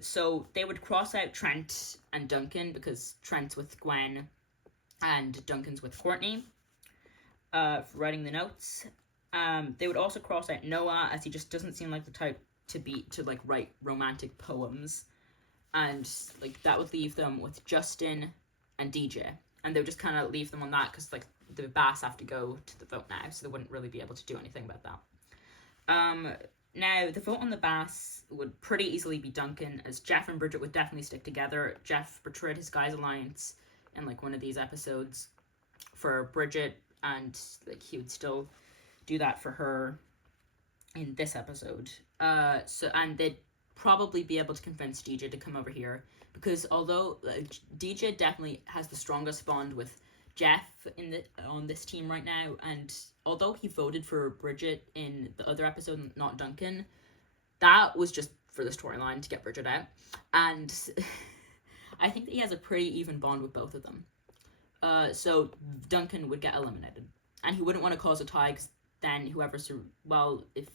So they would cross out Trent and Duncan because Trent's with Gwen and Duncan's with Courtney for writing the notes. They would also cross out Noah as he just doesn't seem like the type to like write romantic poems, and like that would leave them with Justin and DJ, and they would just kind of leave them on that because like the Bass have to go to the vote now, so they wouldn't really be able to do anything about that. Now the vote on the Bass would pretty easily be Duncan, as Jeff and Bridget would definitely stick together. Jeff betrayed his guys' alliance in like one of these episodes for Bridget, and like he would still do that for her in this episode. And they'd probably be able to convince DJ to come over here because although DJ definitely has the strongest bond with Jeff on this team right now, and although he voted for Bridget in the other episode, not Duncan, that was just for the storyline to get Bridget out, and I think that he has a pretty even bond with both of them. So Duncan would get eliminated, and he wouldn't want to cause a tie because then if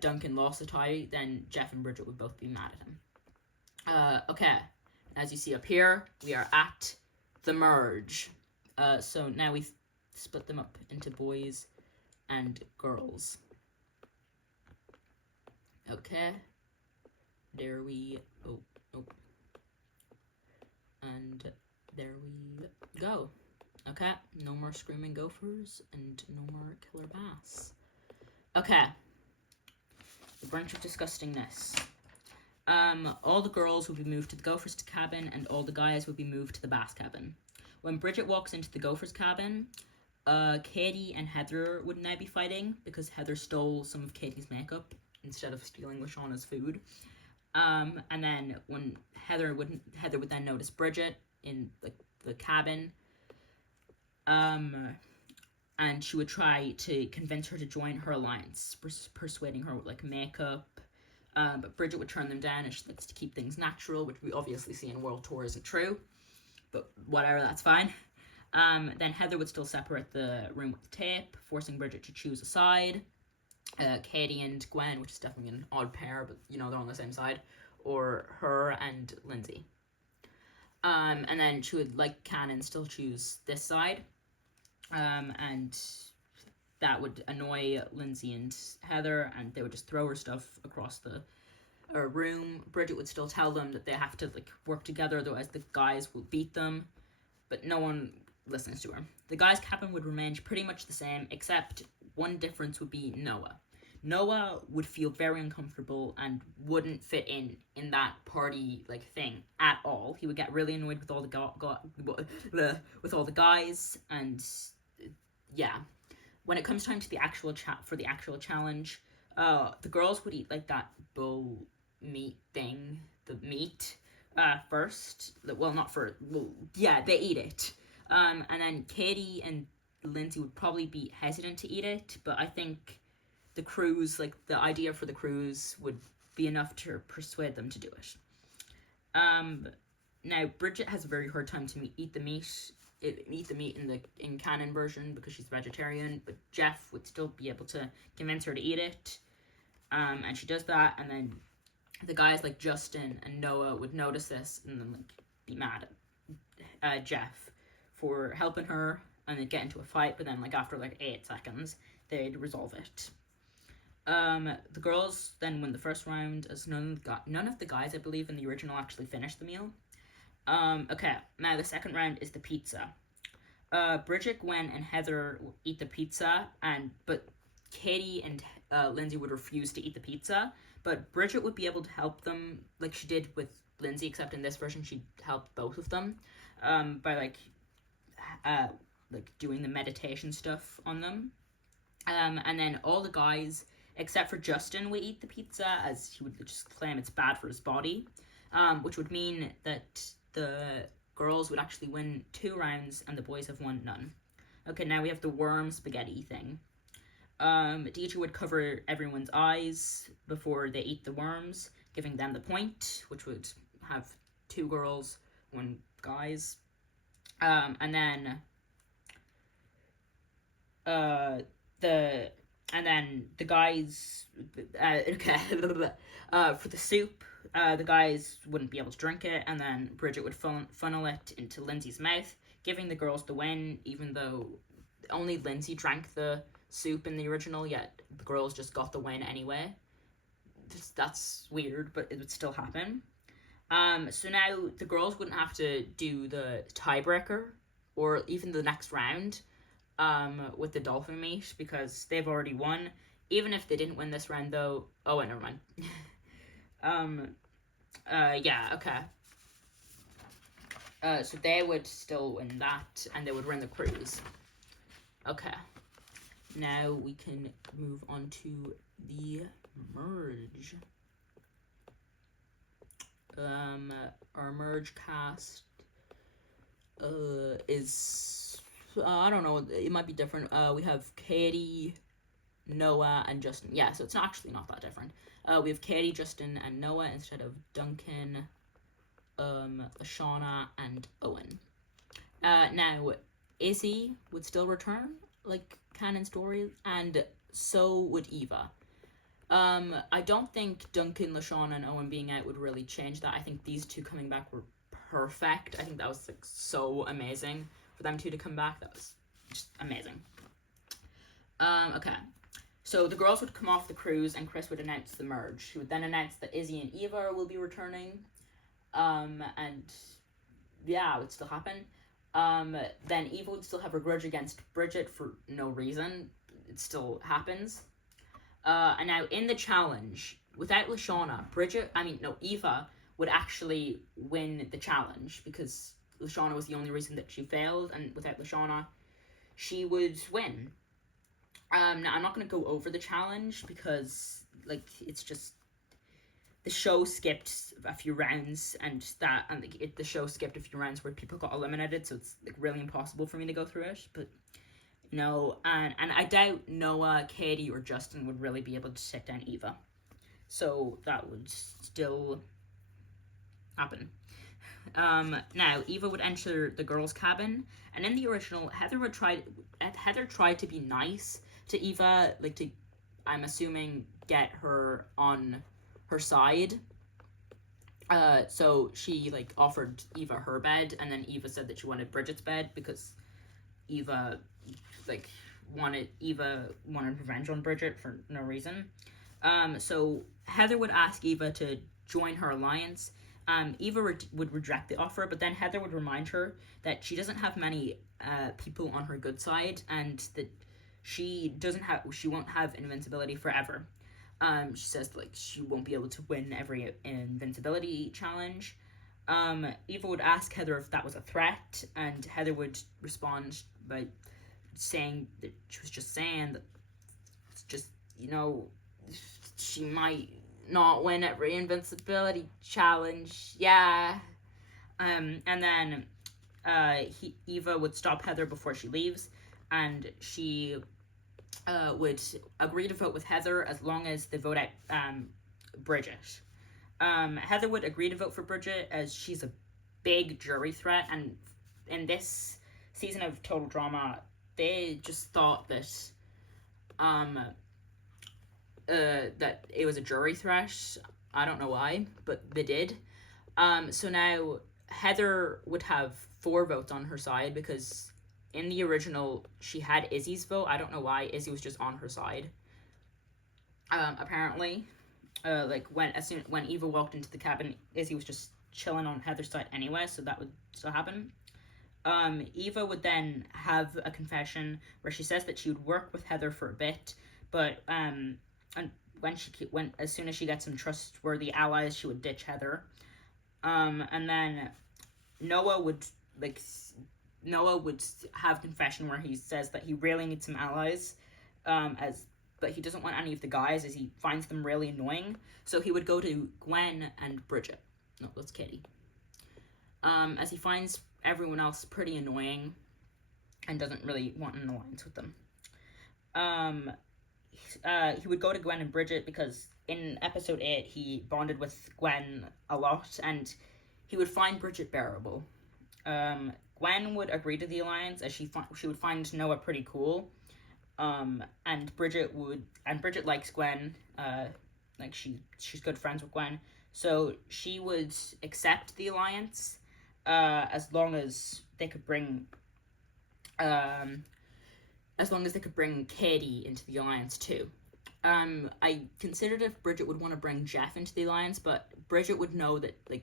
Duncan lost a tie, then Jeff and Bridget would both be mad at him. Okay, as you see up here, we are at the merge. So now we've split them up into boys and girls. Okay, there we and there we go. Okay, no more Screaming Gophers and no more Killer Bass. Okay, the Bunch of Disgustingness. All the girls will be moved to the Gophers cabin, and all the guys will be moved to the Bass cabin. When Bridget walks into the Gophers cabin, Katie and Heather would now be fighting because Heather stole some of Katie's makeup instead of stealing Lashauna's food. And then when Heather would then notice Bridget in the cabin, and she would try to convince her to join her alliance, persuading her with like makeup. But Bridget would turn them down, and she likes to keep things natural, which we obviously see in World Tour isn't true. But whatever, that's fine. Then Heather would still separate the room with the tape, forcing Bridget to choose a side. Katie and Gwen, which is definitely an odd pair, but you know they're on the same side, or her and Lindsay. And then she would, like canon, still choose this side. And that would annoy Lindsay and Heather, and they would just throw her stuff across the room. Bridget would still tell them that they have to like work together, otherwise the guys will beat them, but no one listens to her. The guys' cabin would remain pretty much the same, except one difference would be Noah. Noah would feel very uncomfortable and wouldn't fit in that party like thing at all. He would get really annoyed with all the guys, and yeah. When it comes time to the actual challenge, the girls would eat like that bull meat thing, the meat first. Well, not first. Well, yeah, they eat it. And then Katie and Lindsay would probably be hesitant to eat it, but I think the cruise, like the idea for the cruise, would be enough to persuade them to do it. Now Bridget has a very hard time to eat the meat. In canon version because she's vegetarian, but Jeff would still be able to convince her to eat it, and she does that, and then the guys like Justin and Noah would notice this and then like be mad at Jeff for helping her, and they'd get into a fight, but then like after like 8 seconds they'd resolve it. The girls then win the first round, as none of the guys, I believe, in the original actually finished the meal. Okay, now the second round is the pizza. Bridget, Gwen, and Heather eat the pizza, but Katie and Lindsay would refuse to eat the pizza. But Bridget would be able to help them, like she did with Lindsay, except in this version she helped both of them, by uh, doing the meditation stuff on them. And then all the guys, except for Justin, would eat the pizza as he would just claim it's bad for his body, which would mean that the girls would actually win 2 rounds and the boys have won none. Okay, now we have the worm spaghetti thing. DJ would cover everyone's eyes before they eat the worms, giving them the point, which would have 2 girls, 1 guys. And then the guys for the soup, the guys wouldn't be able to drink it, and then Bridget would funnel it into Lindsay's mouth, giving the girls the win, even though only Lindsay drank the soup in the original, yet the girls just got the win anyway. That's weird, but it would still happen. So now the girls wouldn't have to do the tiebreaker or even the next round with the dolphin meat because they've already won. Even if they didn't win this round, though. Oh, wait, never mind. Yeah, okay. So they would still win that, and they would win the cruise. Okay. Now we can move on to the merge. Our merge cast is I don't know, it might be different. We have Katie, Noah, and Justin. Yeah, so it's actually not that different. We have Katie, Justin, and Noah instead of Duncan, Shauna, and Owen. Now, Izzy would still return, like canon story, and so would Eva. I don't think Duncan, LaShawn, and Owen being out would really change that. I think these 2 coming back were perfect. I think that was like so amazing for them 2 to come back. That was just amazing. Okay. So the girls would come off the cruise and Chris would announce the merge. He would then announce that Izzy and Eva will be returning. And yeah, it would still happen. Then Eva would still have a grudge against Bridget for no reason. It still happens. And now in the challenge, without Lashana, Eva would actually win the challenge because Lashana was the only reason that she failed, and without Lashana, she would win. Now I'm not going to go over the challenge because, like, it's just the show skipped a few rounds, and the show skipped a few rounds where people got eliminated, so it's like really impossible for me to go through it. But no, and I doubt Noah, Katie, or Justin would really be able to take down Eva. So that would still happen. Now, Eva would enter the girls' cabin, and in the original, Heather tried to be nice to Eva, like to, I'm assuming, get her on her side. So she like offered Eva her bed, and then Eva said that she wanted Bridget's bed because Eva wanted revenge on Bridget for no reason. So Heather would ask Eva to join her alliance. Eva would reject the offer, but then Heather would remind her that she doesn't have many people on her good side, and that she won't have invincibility forever. She says like she won't be able to win every invincibility challenge. Eva would ask Heather if that was a threat, and Heather would respond by saying that she was just saying that it's just, she might not win every invincibility challenge. Yeah. And then Eva would stop Heather before she leaves, and she would agree to vote with Heather as long as they vote out Bridget. Heather would agree to vote for Bridget as she's a big jury threat, and in this season of Total Drama, they just thought that that it was a jury threat. I don't know why, but they did. So now Heather would have 4 votes on her side because in the original she had Izzy's vote. I don't know why. Izzy was just on her side. Apparently, when Eva walked into the cabin, Izzy was just chilling on Heather's side anyway, so that would still happen. Eva would then have a confession where she says that she would work with Heather for a bit, but and when as soon as she gets some trustworthy allies, she would ditch Heather. And then Noah would like Noah would have a confession where he says that he really needs some allies, but he doesn't want any of the guys as he finds them really annoying. So he would go to Gwen and Bridget. No, that's Katie. As he finds everyone else pretty annoying and doesn't really want an alliance with them. He would go to Gwen and Bridget because in episode 8 he bonded with Gwen a lot and he would find Bridget bearable. Gwen would agree to the alliance as she would find Noah pretty cool. And Bridget likes Gwen. Like she's good friends with Gwen, so she would accept the alliance as long as they could bring Katie into the alliance too. I considered if Bridget would want to bring Jeff into the alliance, but Bridget would know that like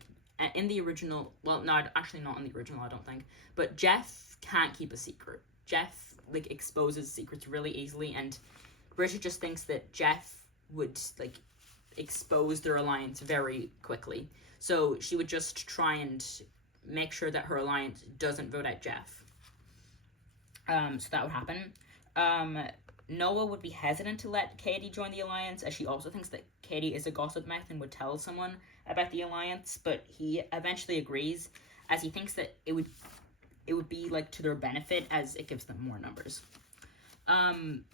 in the original, well, no, actually not in the original, I don't think, but Jeff can't keep a secret. Jeff like exposes secrets really easily, and Bridget just thinks that Jeff would like expose their alliance very quickly. So she would just try and make sure that her alliance doesn't vote out Jeff. So that would happen. Noah would be hesitant to let Katie join the alliance, as she also thinks that Katie is a gossip meth and would tell someone about the alliance, but he eventually agrees, as he thinks that it would be like to their benefit as it gives them more numbers.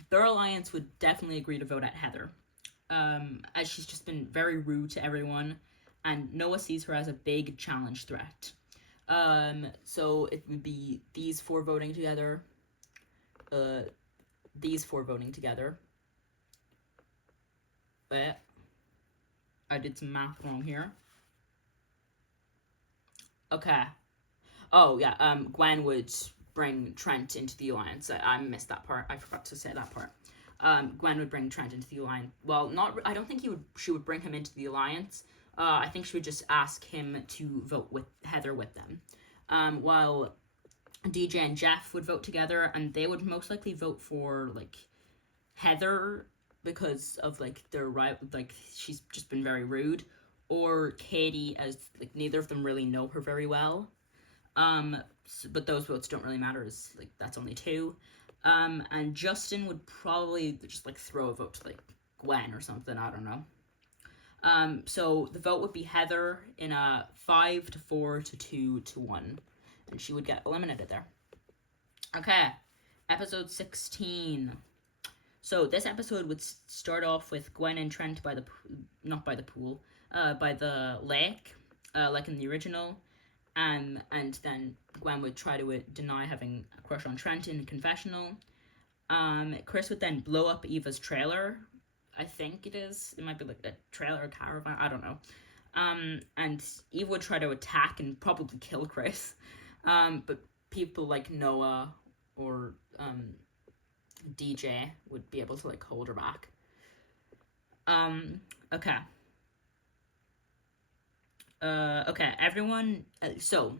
Their alliance would definitely agree to vote out Heather, as she's just been very rude to everyone, and Noah sees her as a big challenge threat. So it would be these four voting together. But I did some math wrong here. Okay. Oh, yeah, Gwen would bring Trent into the alliance. I missed that part. I forgot to say that part. Gwen would bring Trent into the alliance. Well, I don't think she would bring him into the alliance. I think she would just ask him to vote with Heather with them. While DJ and Jeff would vote together, and they would most likely vote for, like, Heather because of, like, their right, like, she's just been very rude, or Katie, as, like, neither of them really know her very well. But those votes don't really matter, as, like, that's only two. And Justin would probably just, like, throw a vote to, like, Gwen or something, I don't know. So the vote would be Heather in a 5-4 to 2-1, and she would get eliminated there. Okay, episode 16. So this episode would start off with Gwen and Trent by the lake, like in the original, and then Gwen would try to deny having a crush on Trent in confessional. Chris would then blow up Eva's trailer. I think it is. It might be like a trailer or caravan. I don't know. And Eva would try to attack and probably kill Chris. But people like Noah or DJ would be able to like hold her back. Okay. Okay, everyone. So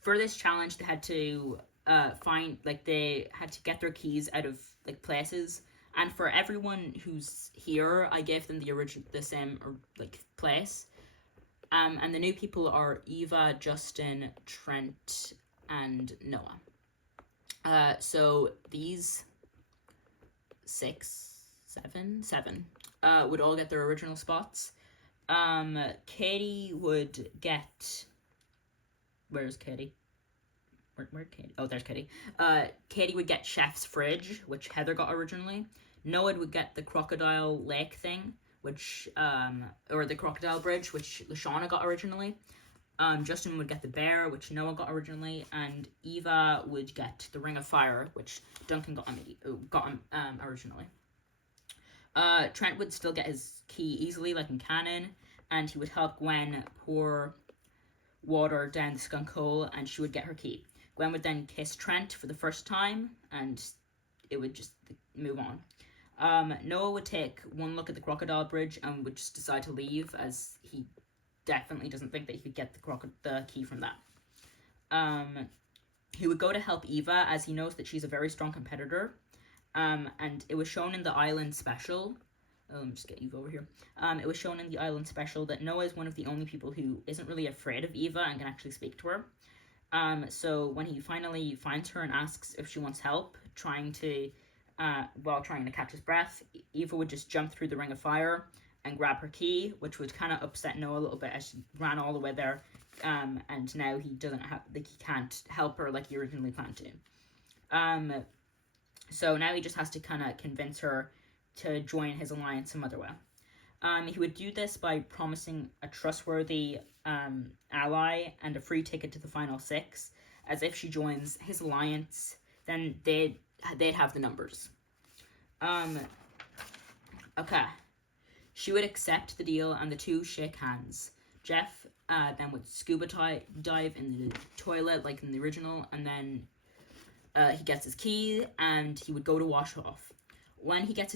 for this challenge, they had to they had to get their keys out of like places. And for everyone who's here, I gave them the same place. And the new people are Eva, Justin, Trent, and Noah. So these seven would all get their original spots. Katie would get. Where's Katie? Where Katie? Oh, there's Katie. Katie would get Chef's Fridge, which Heather got originally. Noah would get the crocodile lake thing, which or the crocodile bridge, which Lashana got originally. Justin would get the bear, which Noah got originally, and Eva would get the ring of fire, which Duncan got originally. Trent would still get his key easily, like in canon, and he would help Gwen pour water down the skunk hole, and she would get her key. Gwen would then kiss Trent for the first time, and it would just move on. Noah would take one look at the crocodile bridge and would just decide to leave, as he definitely doesn't think that he could get the key from that. He would go to help Eva as he knows that she's a very strong competitor. And it was shown in the Island special. Let me just get Eva over here. It was shown in the Island special that Noah is one of the only people who isn't really afraid of Eva and can actually speak to her. So when he finally finds her and asks if she wants help while trying to catch his breath, Eva would just jump through the ring of fire and grab her key, which would kind of upset Noah a little bit as she ran all the way there. And now he can't help her like he originally planned to. So now he just has to kind of convince her to join his alliance some other way. He would do this by promising a trustworthy ally and a free ticket to the final 6, as if she joins his alliance, then they'd have the numbers. Okay. She would accept the deal, and the two shake hands. Jeff then would scuba dive in the toilet, like in the original, and then he gets his key, and he would go to wash off. When he gets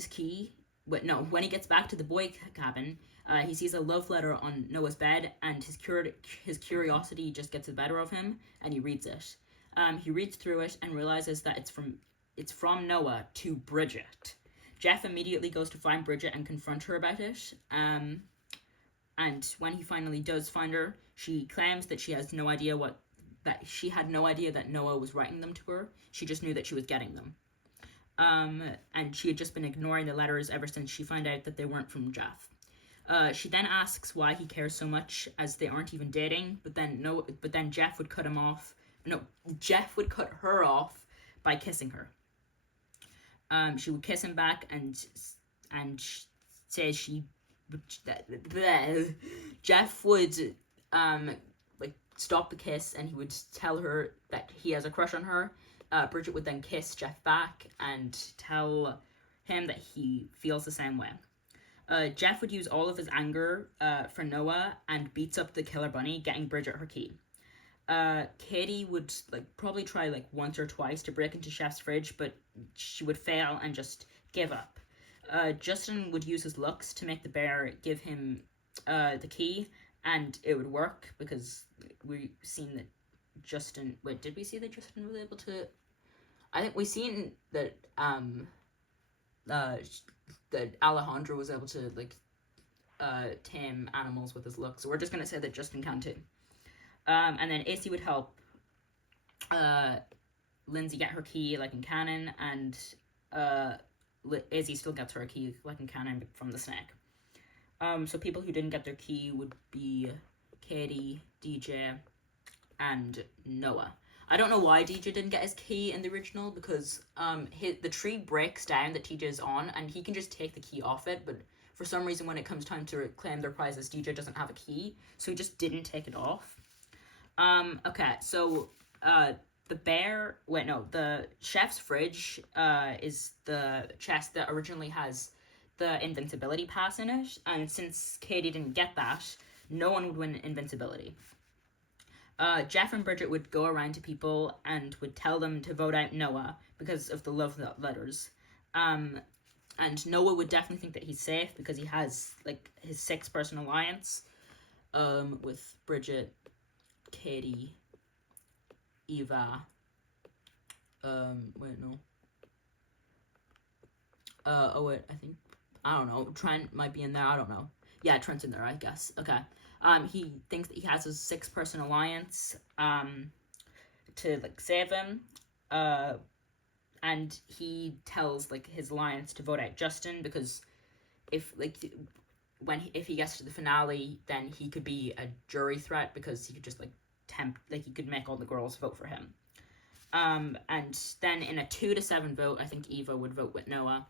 when he gets back to the boy cabin, he sees a love letter on Noah's bed, and his curiosity just gets the better of him, and he reads it. He reads through it and realizes that it's from Noah to Bridget. Jeff immediately goes to find Bridget and confront her about it. And when he finally does find her, she claims that she had no idea that Noah was writing them to her. She just knew that she was getting them. And she had just been ignoring the letters ever since she found out that they weren't from Jeff. She then asks why he cares so much, as they aren't even dating. But then Jeff would cut him off. No, Jeff would cut her off by kissing her. She would kiss him back and says Jeff would stop the kiss, and he would tell her that he has a crush on her. Bridget would then kiss Jeff back and tell him that he feels the same way. Jeff would use all of his anger for Noah and beats up the killer bunny, getting Bridget her key. Katie would probably try once or twice to break into Chef's fridge, but she would fail and just give up. Justin would use his looks to make the bear give him the key, and it would work because we've seen that Justin. Wait, did we see that Justin was able to? I think we seen that that Alejandro was able to tame animals with his looks. So we're just gonna say that Justin can too. And then Izzy would help Lindsay get her key like in canon, and Izzy still gets her key like in canon from the snake. So people who didn't get their key would be Katie, DJ, and Noah. I don't know why DJ didn't get his key in the original, because the tree breaks down that TJ is on, and he can just take the key off it, but for some reason when it comes time to claim their prizes, DJ doesn't have a key, so he just didn't take it off. Okay, so the chef's fridge is the chest that originally has the invincibility pass in it, and since Katie didn't get that, no one would win invincibility. Jeff and Bridget would go around to people and would tell them to vote out Noah because of the love letters. And Noah would definitely think that he's safe because he has his 6-person alliance with Bridget, Katie, Eva. I don't know. Trent might be in there. I don't know. Yeah, Trent's in there, I guess. Okay. He thinks that he has his 6-person alliance to save him. And he tells his alliance to vote out Justin because if he gets to the finale, then he could be a jury threat because he could just he could make all the girls vote for him. And then in a 2-7 vote, I think Eva would vote with Noah.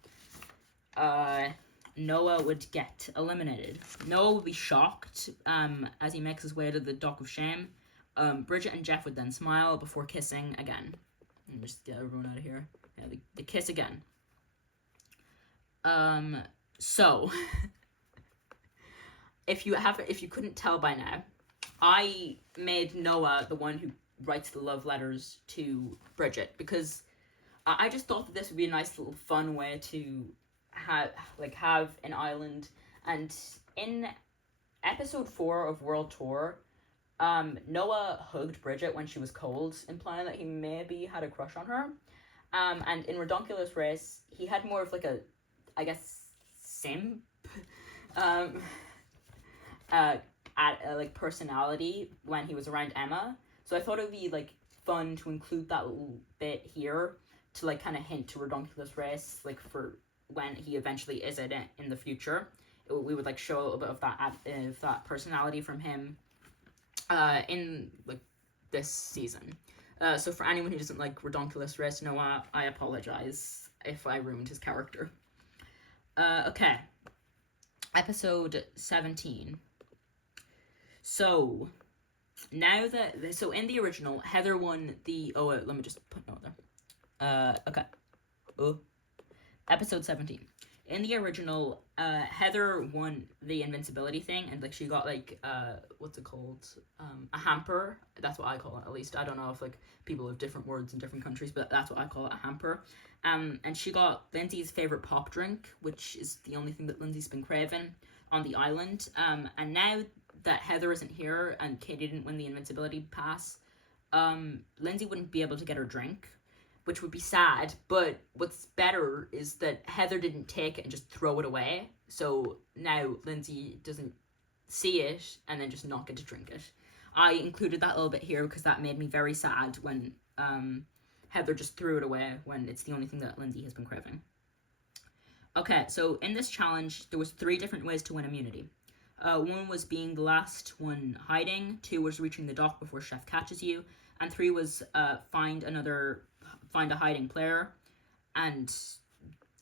Noah would get eliminated. Noah would be shocked as he makes his way to the dock of shame. Bridget and Jeff would then smile before kissing again. Let me just get everyone out of here. Yeah, they kiss again. So if you couldn't tell by now, I made Noah the one who writes the love letters to Bridget because I just thought that this would be a nice little fun way to have an island. And in episode 4 of World Tour, Noah hugged Bridget when she was cold, implying that he maybe had a crush on her. And in Redonkulous Race, he had more of like a, I guess, simp, um, like personality when he was around Emma. So I thought it would be like fun to include that little bit here to like kind of hint to Redonkulous Race, like for when he eventually is in it in the future. We would like show a little bit of that personality from him in like this season. So for anyone who doesn't like Redonkulous Race, Noah, I apologize if I ruined his character. Okay. Episode 17. So now that in the original, Heather won the let me just put note there. Okay. Episode 17. In the original, Heather won the invincibility thing, and like she got like what's it called? A hamper. That's what I call it, at least. I don't know if like people have different words in different countries, but that's what I call it, a hamper. And she got Lindsay's favorite pop drink, which is the only thing that Lindsay's been craving on the island. And now that Heather isn't here and Katie didn't win the invincibility pass, Lindsay wouldn't be able to get her drink, which would be sad. But what's better is that Heather didn't take it and just throw it away. So now Lindsay doesn't see it and then just not get to drink it. I included that little bit here because that made me very sad when Heather just threw it away when it's the only thing that Lindsay has been craving. Okay, so in this challenge, there was 3 different ways to win immunity. 1 was being the last one hiding, 2 was reaching the dock before Chef catches you, and 3 was find a hiding player. And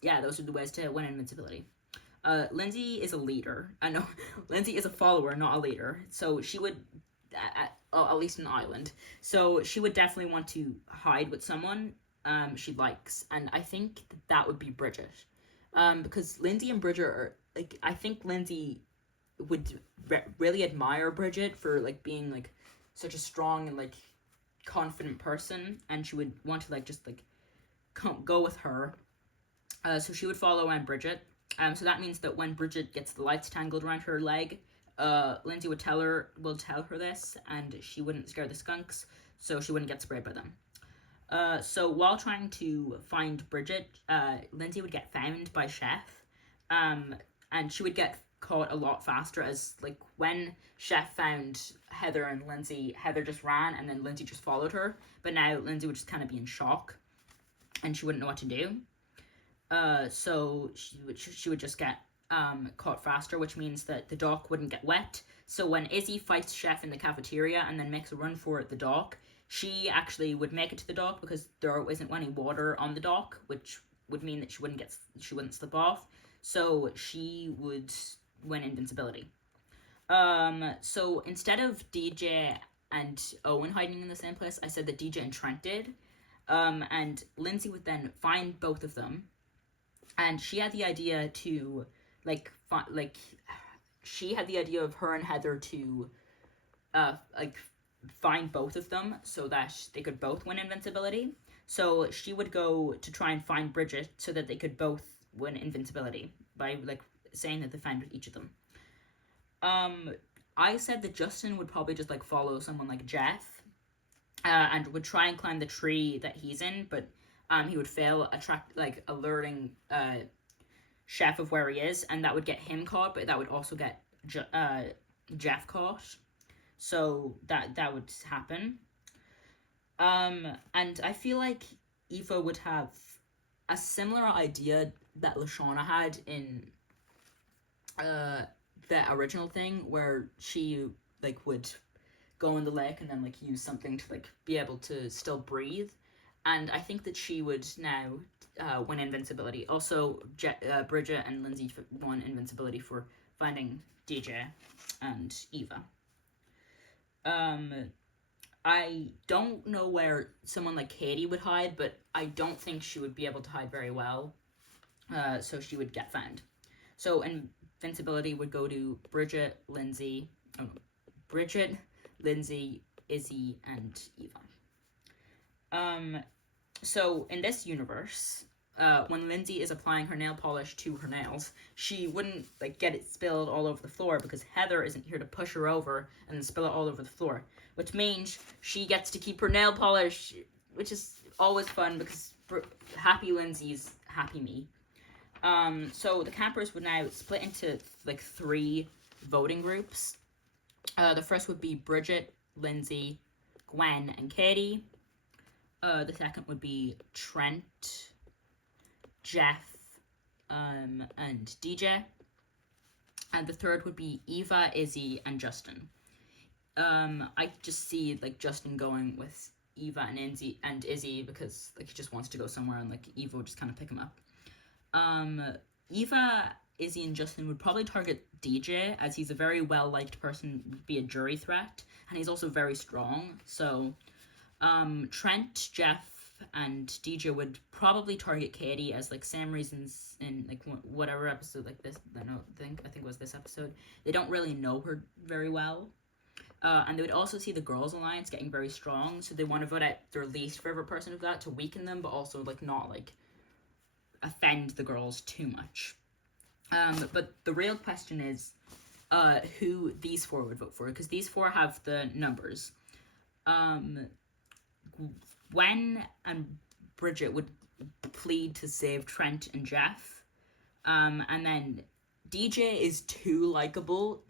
yeah, those are the ways to win invincibility. Lindsay is a leader. No, Lindsay is a follower, not a leader. So she would, at least an island. So she would definitely want to hide with someone she likes, and I think that would be Bridget. Because Lindsay and Bridget are like, I think Lindsay would really admire Bridget for like being like such a strong and like confident person, and she would want to like just like go with her. So she would follow around Bridget. So that means that when Bridget gets the lights tangled around her leg, Lindsay will tell her this, and she wouldn't scare the skunks, so she wouldn't get sprayed by them. So while trying to find Bridget, Lindsay would get found by Chef, and she would get caught a lot faster, as like when Chef found Heather and Lindsay, Heather just ran and then Lindsay just followed her, but now Lindsay would just kind of be in shock and she wouldn't know what to do. So she would just get caught faster, which means that the dock wouldn't get wet. So when Izzy fights Chef in the cafeteria and then makes a run for the dock, she actually would make it to the dock because there isn't any water on the dock, which would mean that she wouldn't slip off. So she would win invincibility. So instead of DJ and Owen hiding in the same place, I said that DJ and Trent did. And Lindsay would then find both of them, and she had the idea to she had the idea of her and Heather to find both of them so that they could both win invincibility. So she would go to try and find Bridget so that they could both win invincibility by like saying that they found each of them. I said that Justin would probably just like follow someone like Jeff, and would try and climb the tree that he's in, but he would fail alerting Chef of where he is, and that would get him caught, but that would also get Jeff caught. So that would happen. And I feel like Eva would have a similar idea that Lashana had in the original thing, where she like would go in the lake and then like use something to like be able to still breathe. And I think that she would now win invincibility. Also, Bridget and Lindsay won invincibility for finding DJ and Eva. I don't know where someone like Katie would hide, but I don't think she would be able to hide very well. So she would get found. So invincibility would go to Bridget, Lindsay, Izzy, and Eva. So in this universe, when Lindsay is applying her nail polish to her nails, she wouldn't like get it spilled all over the floor because Heather isn't here to push her over and then spill it all over the floor, which means she gets to keep her nail polish, which is always fun because happy Lindsay's happy me. So the campers would now split into like 3 voting groups. The first would be Bridget, Lindsay, Gwen, and Katie. The second would be Trent, Jeff, and DJ. And the third would be Eva, Izzy, and Justin. I just see like Justin going with Eva and Izzy because like he just wants to go somewhere and like Eva would just kind of pick him up. Eva, Izzy, and Justin would probably target DJ as he's a very well-liked person, would be a jury threat, and he's also very strong. So Trent, Jeff, and DJ would probably target Katie as like same reasons in like whatever episode like this. I think it was this episode. They don't really know her very well. And they would also see the Girls Alliance getting very strong, so they want to vote out their least favorite person of that to weaken them, but also like not like offend the girls too much. But the real question is who these 4 would vote for, because these 4 have the numbers. Gwen and Bridget would plead to save Trent and Jeff. And then DJ is too likable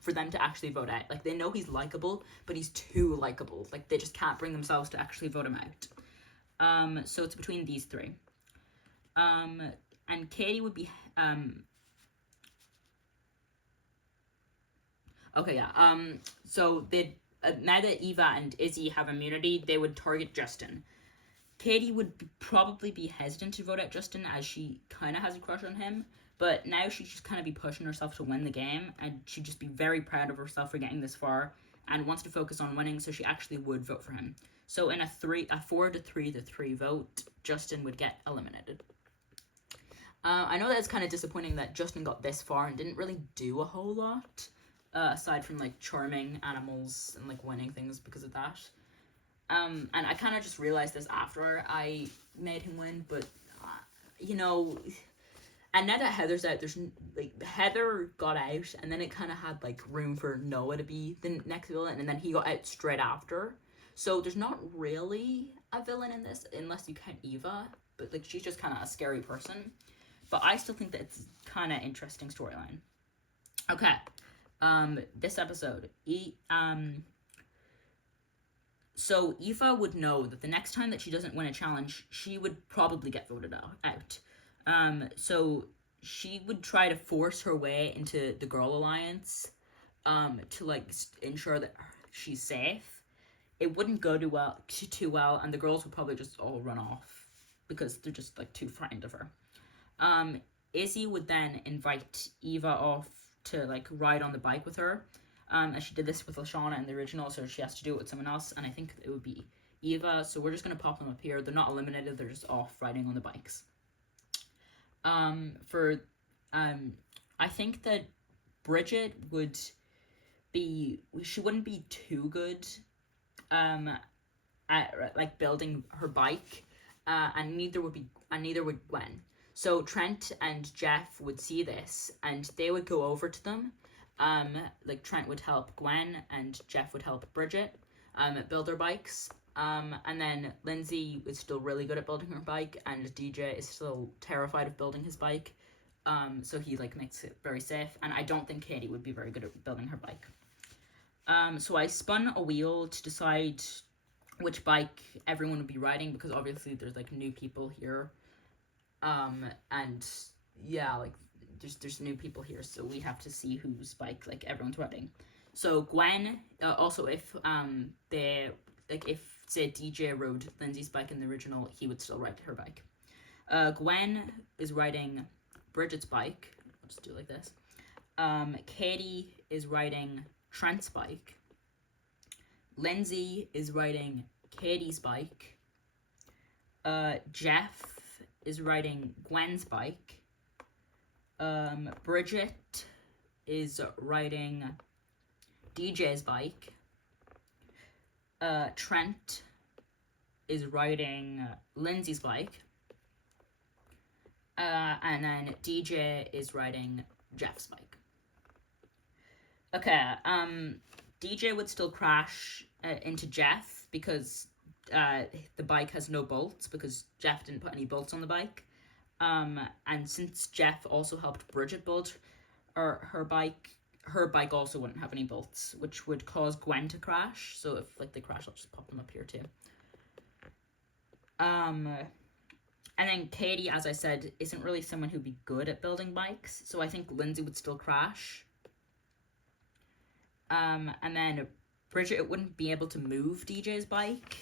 for them to actually vote out. Like, they know he's likable, but he's too likable. Like, they just can't bring themselves to actually vote him out. So it's between these 3. And Katie would be, okay, yeah, so they'd, now that Eva and Izzy have immunity, they would target Justin. Katie would probably be hesitant to vote out Justin as she kind of has a crush on him, but now she'd just kind of be pushing herself to win the game, and she'd just be very proud of herself for getting this far, and wants to focus on winning, so she actually would vote for him. So in a 4 to 3 to 3 vote, Justin would get eliminated. I know that it's kind of disappointing that Justin got this far and didn't really do a whole lot, aside from like charming animals and like winning things because of that. And I kind of just realized this after I made him win, but you know, and now that Heather's out, there's like Heather got out, and then it kind of had like room for Noah to be the next villain, and then he got out straight after. So there's not really a villain in this unless you count Eva, but like she's just kind of a scary person. But I still think that it's kind of interesting storyline. Okay, this episode, so Eva would know that the next time that she doesn't win a challenge, she would probably get voted out. So she would try to force her way into the Girl Alliance, to like ensure that she's safe. It wouldn't go too well, and the girls would probably just all run off because they're just like too frightened of her. Izzy would then invite Eva off to like ride on the bike with her, as she did this with Lashana in the original, so she has to do it with someone else, and I think it would be Eva, so we're just going to pop them up here. They're not eliminated, they're just off riding on the bikes. I think that Bridget she wouldn't be too good at like building her bike, and neither would Gwen. So Trent and Jeff would see this, and they would go over to them. Like Trent would help Gwen, and Jeff would help Bridget build their bikes. And then Lindsay is still really good at building her bike, and DJ is still terrified of building his bike. So he like makes it very safe. And I don't think Katie would be very good at building her bike. So I spun a wheel to decide which bike everyone would be riding, because obviously there's like new people here. And yeah, like there's new people here, so we have to see whose bike like everyone's riding. So Gwen, also if if say DJ rode Lindsay's bike in the original, he would still ride her bike. Gwen is riding Bridget's bike. I'll just do it like this. Katie is riding Trent's bike. Lindsay is riding Katie's bike. Jeff is riding Gwen's bike. Bridget is riding DJ's bike. Trent is riding Lindsay's bike. And then DJ is riding Jeff's bike. Okay, DJ would still crash into Jeff because the bike has no bolts because Jeff didn't put any bolts on the bike. And since Jeff also helped Bridget build her bike also wouldn't have any bolts, which would cause Gwen to crash. So if like they crash, I'll just pop them up here too. And then Katie, as I said, isn't really someone who'd be good at building bikes, so I think Lindsay would still crash. And then Bridget wouldn't be able to move DJ's bike,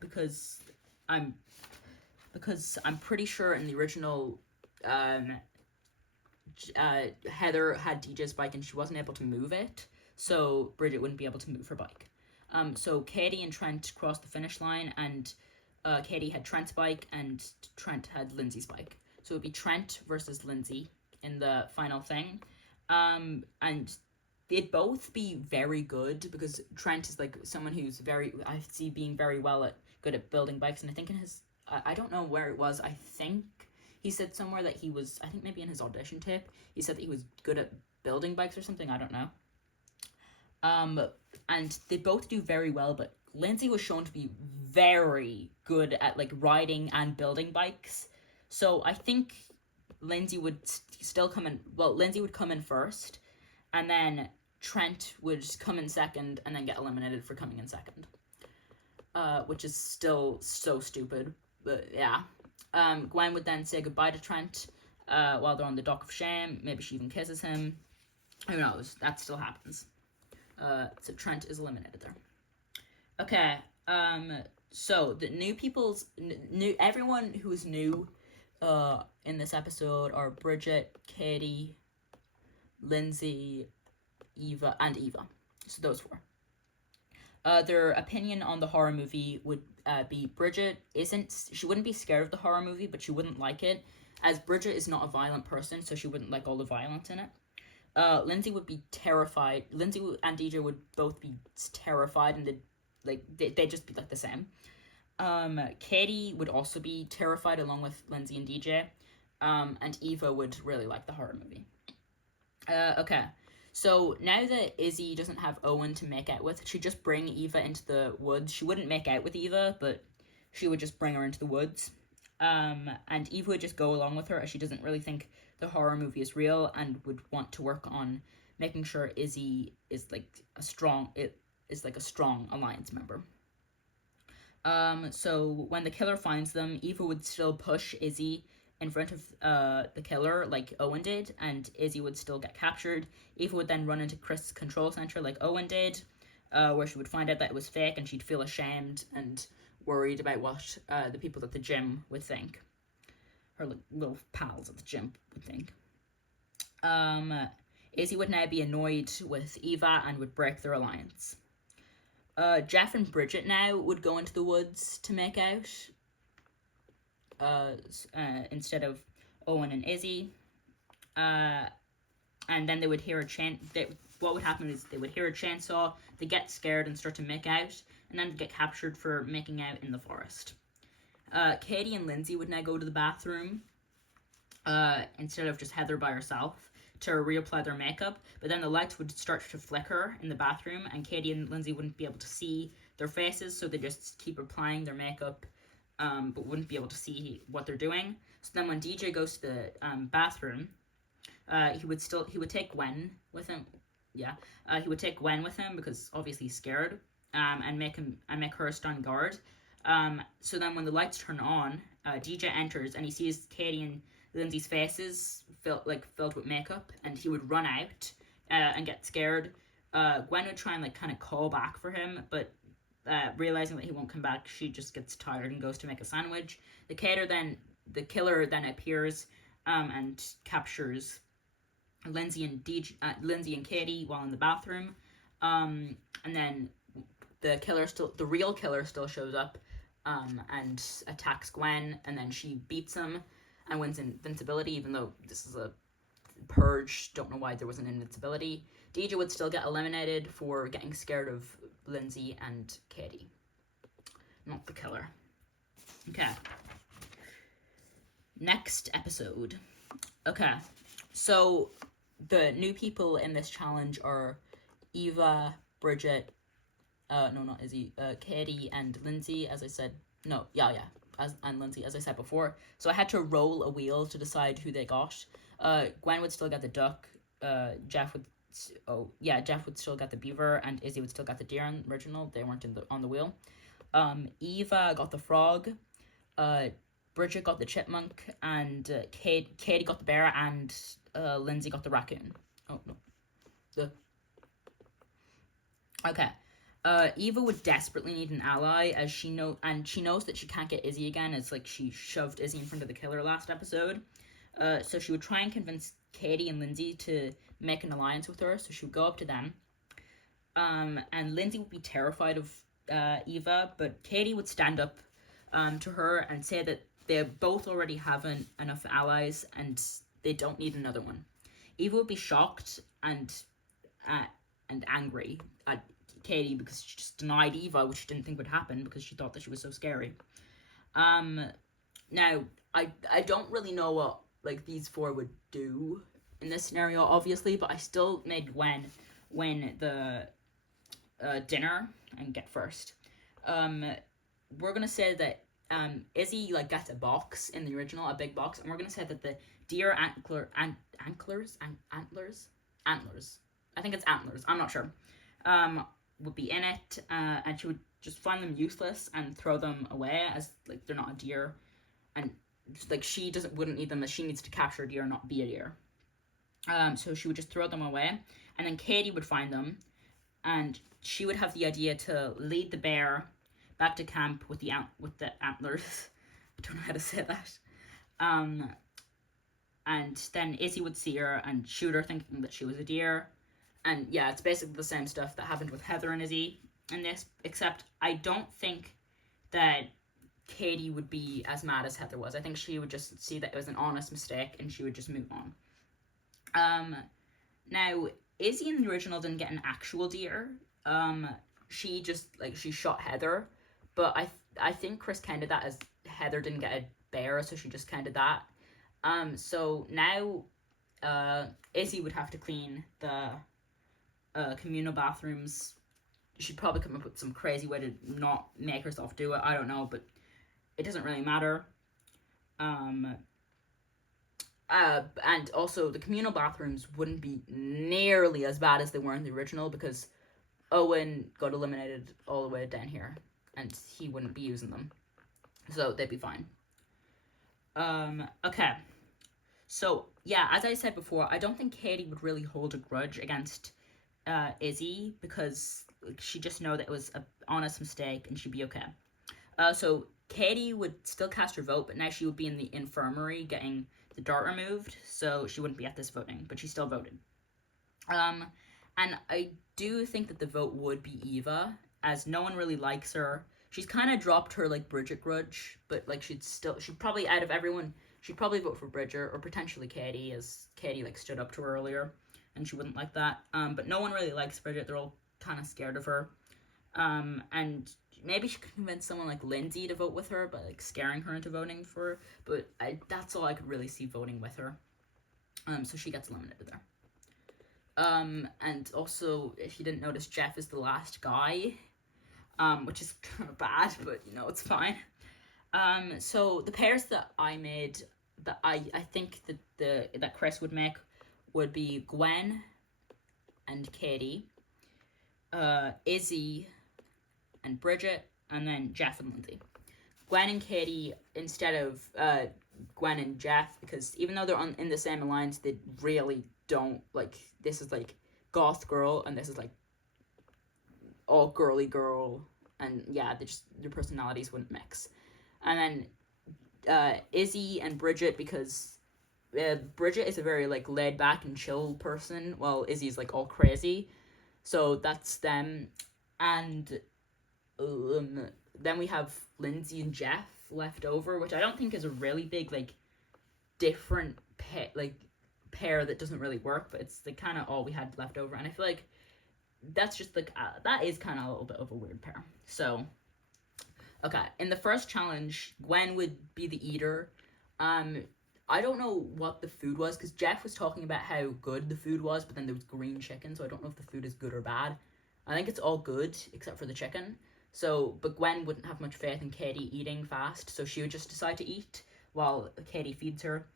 because I'm pretty sure in the original, Heather had DJ's bike and she wasn't able to move it, so Bridget wouldn't be able to move her bike. So Katie and Trent crossed the finish line, and Katie had Trent's bike and Trent had Lindsay's bike. So it would be Trent versus Lindsay in the final thing. And they'd both be very good because Trent is like someone who's I see being very good at building bikes, and I think in his, I don't know where it was, I think he said somewhere that he was, I think maybe in his audition tape, he said that he was good at building bikes or something, I don't know. And they both do very well, but Lindsay was shown to be very good at like riding and building bikes. So I think Lindsay would still come in, Lindsay would come in first, and then Trent would come in second and then get eliminated for coming in second. Which is still so stupid, but yeah. Gwen would then say goodbye to Trent while they're on the dock of shame. Maybe she even kisses him. Who knows? That still happens. So Trent is eliminated there. Okay, so the everyone who is new in this episode are Bridget, Katie, Lindsay, Eva. So those four. Their opinion on the horror movie would be Bridget she wouldn't be scared of the horror movie, but she wouldn't like it, as Bridget is not a violent person, so she wouldn't like all the violence in it. Lindsay would be terrified. Lindsay and DJ would both be terrified, and they'd just be like the same. Katie would also be terrified along with Lindsay and DJ. And Eva would really like the horror movie. Okay. So now that Izzy doesn't have Owen to make out with, she'd just bring Eva into the woods. She wouldn't make out with Eva, but she would just bring her into the woods. And Eva would just go along with her, as she doesn't really think the horror movie is real and would want to work on making sure Izzy is a strong alliance member. So when the killer finds them, Eva would still push Izzy in front of the killer like Owen did, and Izzy would still get captured. Eva would then run into Chris' control center like Owen did, where she would find out that it was fake, and she'd feel ashamed and worried about what the people at the gym would think. Her little pals at the gym would think. Izzy would now be annoyed with Eva and would break their alliance. Jeff and Bridget now would go into the woods to make out, instead of Owen and Izzy. And then they would hear what would happen is they would hear a chainsaw, they get scared and start to make out, and then get captured for making out in the forest. Katie and Lindsay would now go to the bathroom, instead of just Heather by herself, to reapply their makeup, but then the lights would start to flicker in the bathroom, and Katie and Lindsay wouldn't be able to see their faces, so they just keep applying their makeup, but wouldn't be able to see what they're doing. So then when DJ goes to the bathroom, he would take Gwen with him. Yeah, he would take Gwen with him because obviously he's scared, and make her stand guard. So then when the lights turn on, DJ enters and he sees Katie and Lindsay's faces filled with makeup, and he would run out and get scared. Gwen would try and kind of call back for him, but realizing that he won't come back, she just gets tired and goes to make a sandwich. The killer then appears and captures Lindsay and Katie while in the bathroom, and then the real killer still shows up and attacks Gwen, and then she beats him and wins invincibility, even though this is a purge. Don't know why there was an invincibility. DJ would still get eliminated for getting scared of Lindsay and Katie, not the killer. Okay. Next episode. Okay, so the new people in this challenge are Eva, Bridget, no, not Izzy, Katie and Lindsay, as I said. No, yeah, and Lindsay, as I said before. So I had to roll a wheel to decide who they got. Gwen would still get the duck. Jeff would still get the beaver, and Izzy would still get the deer in the original. They weren't on the wheel. Eva got the frog. Bridget got the chipmunk, and Katie got the bear, and Lindsay got the raccoon. Oh no, okay. Eva would desperately need an ally, as she knows that she can't get Izzy again. It's like she shoved Izzy in front of the killer last episode. So she would try and convince Katie and Lindsay to make an alliance with her. So she would go up to them. And Lindsay would be terrified of Eva, but Katie would stand up to her and say that they both already have enough allies and they don't need another one. Eva would be shocked and angry at Katie because she just denied Eva, which she didn't think would happen because she thought that she was so scary. Now I don't really know what like these four would do in this scenario, obviously, but I still made Gwen win the dinner and get first. We're gonna say that Izzy like gets a box in the original, a big box, and we're gonna say that the deer antlers. I think it's antlers. I'm not sure. Would be in it, and she would just find them useless and throw them away as like they're not a deer, and like she wouldn't need them as she needs to capture a deer, not be a deer. So she would just throw them away, and then Katie would find them, and she would have the idea to lead the bear back to camp with the antlers. I don't know how to say that. And then Izzy would see her and shoot her, thinking that she was a deer. And yeah, it's basically the same stuff that happened with Heather and Izzy in this, except I don't think that Katie would be as mad as Heather was. I think she would just see that it was an honest mistake and she would just move on. Now, Izzy in the original didn't get an actual deer. She shot Heather, but I think Chris counted that as Heather didn't get a bear, so she just counted that. So now, Izzy would have to clean the communal bathrooms. She'd probably come up with some crazy way to not make herself do it. I don't know, but it doesn't really matter. And also the communal bathrooms wouldn't be nearly as bad as they were in the original because Owen got eliminated all the way down here and he wouldn't be using them. So they'd be fine. Okay. So, yeah, as I said before, I don't think Katie would really hold a grudge against Izzy because she just know that it was an honest mistake and she'd be okay. So Katie would still cast her vote, but now she would be in the infirmary getting the dart removed, so she wouldn't be at this voting, but she still voted. And I do think that the vote would be Eva, as no one really likes her. She's kind of dropped her like Bridget grudge, but like she'd probably, out of everyone, she'd probably vote for Bridget or potentially Katie, as Katie like stood up to her earlier and she wouldn't like that. But no one really likes Bridget. They're all kind of scared of her. And maybe she could convince someone like Lindsay to vote with her by like scaring her into voting for her, but that's all I could really see voting with her. So she gets eliminated there. And also, if you didn't notice, Jeff is the last guy, which is kind of bad, but you know, it's fine. So the pairs that I made, that I think that Chris would make, would be Gwen and Katie, Izzy and Bridget, and then Jeff and Lindsay. Gwen and Katie instead of Gwen and Jeff, because even though they're in the same alliance, they really don't, like, this is like goth girl and this is like all girly girl, and yeah, their personalities wouldn't mix. And then Izzy and Bridget, because Bridget is a very like laid back and chill person, while Izzy is like all crazy. So that's them. And then we have Lindsay and Jeff left over, which I don't think is a really big like different pair that doesn't really work, but it's like kind of all we had left over, and I feel like that's just like that is kind of a little bit of a weird pair. So okay, in the first challenge, Gwen would be the eater, Um, I don't know what the food was, because Jeff was talking about how good the food was, but then there was green chicken, so I don't know if the food is good or bad. I think it's all good, except for the chicken. So, but Gwen wouldn't have much faith in Katie eating fast, so she would just decide to eat while Katie feeds her.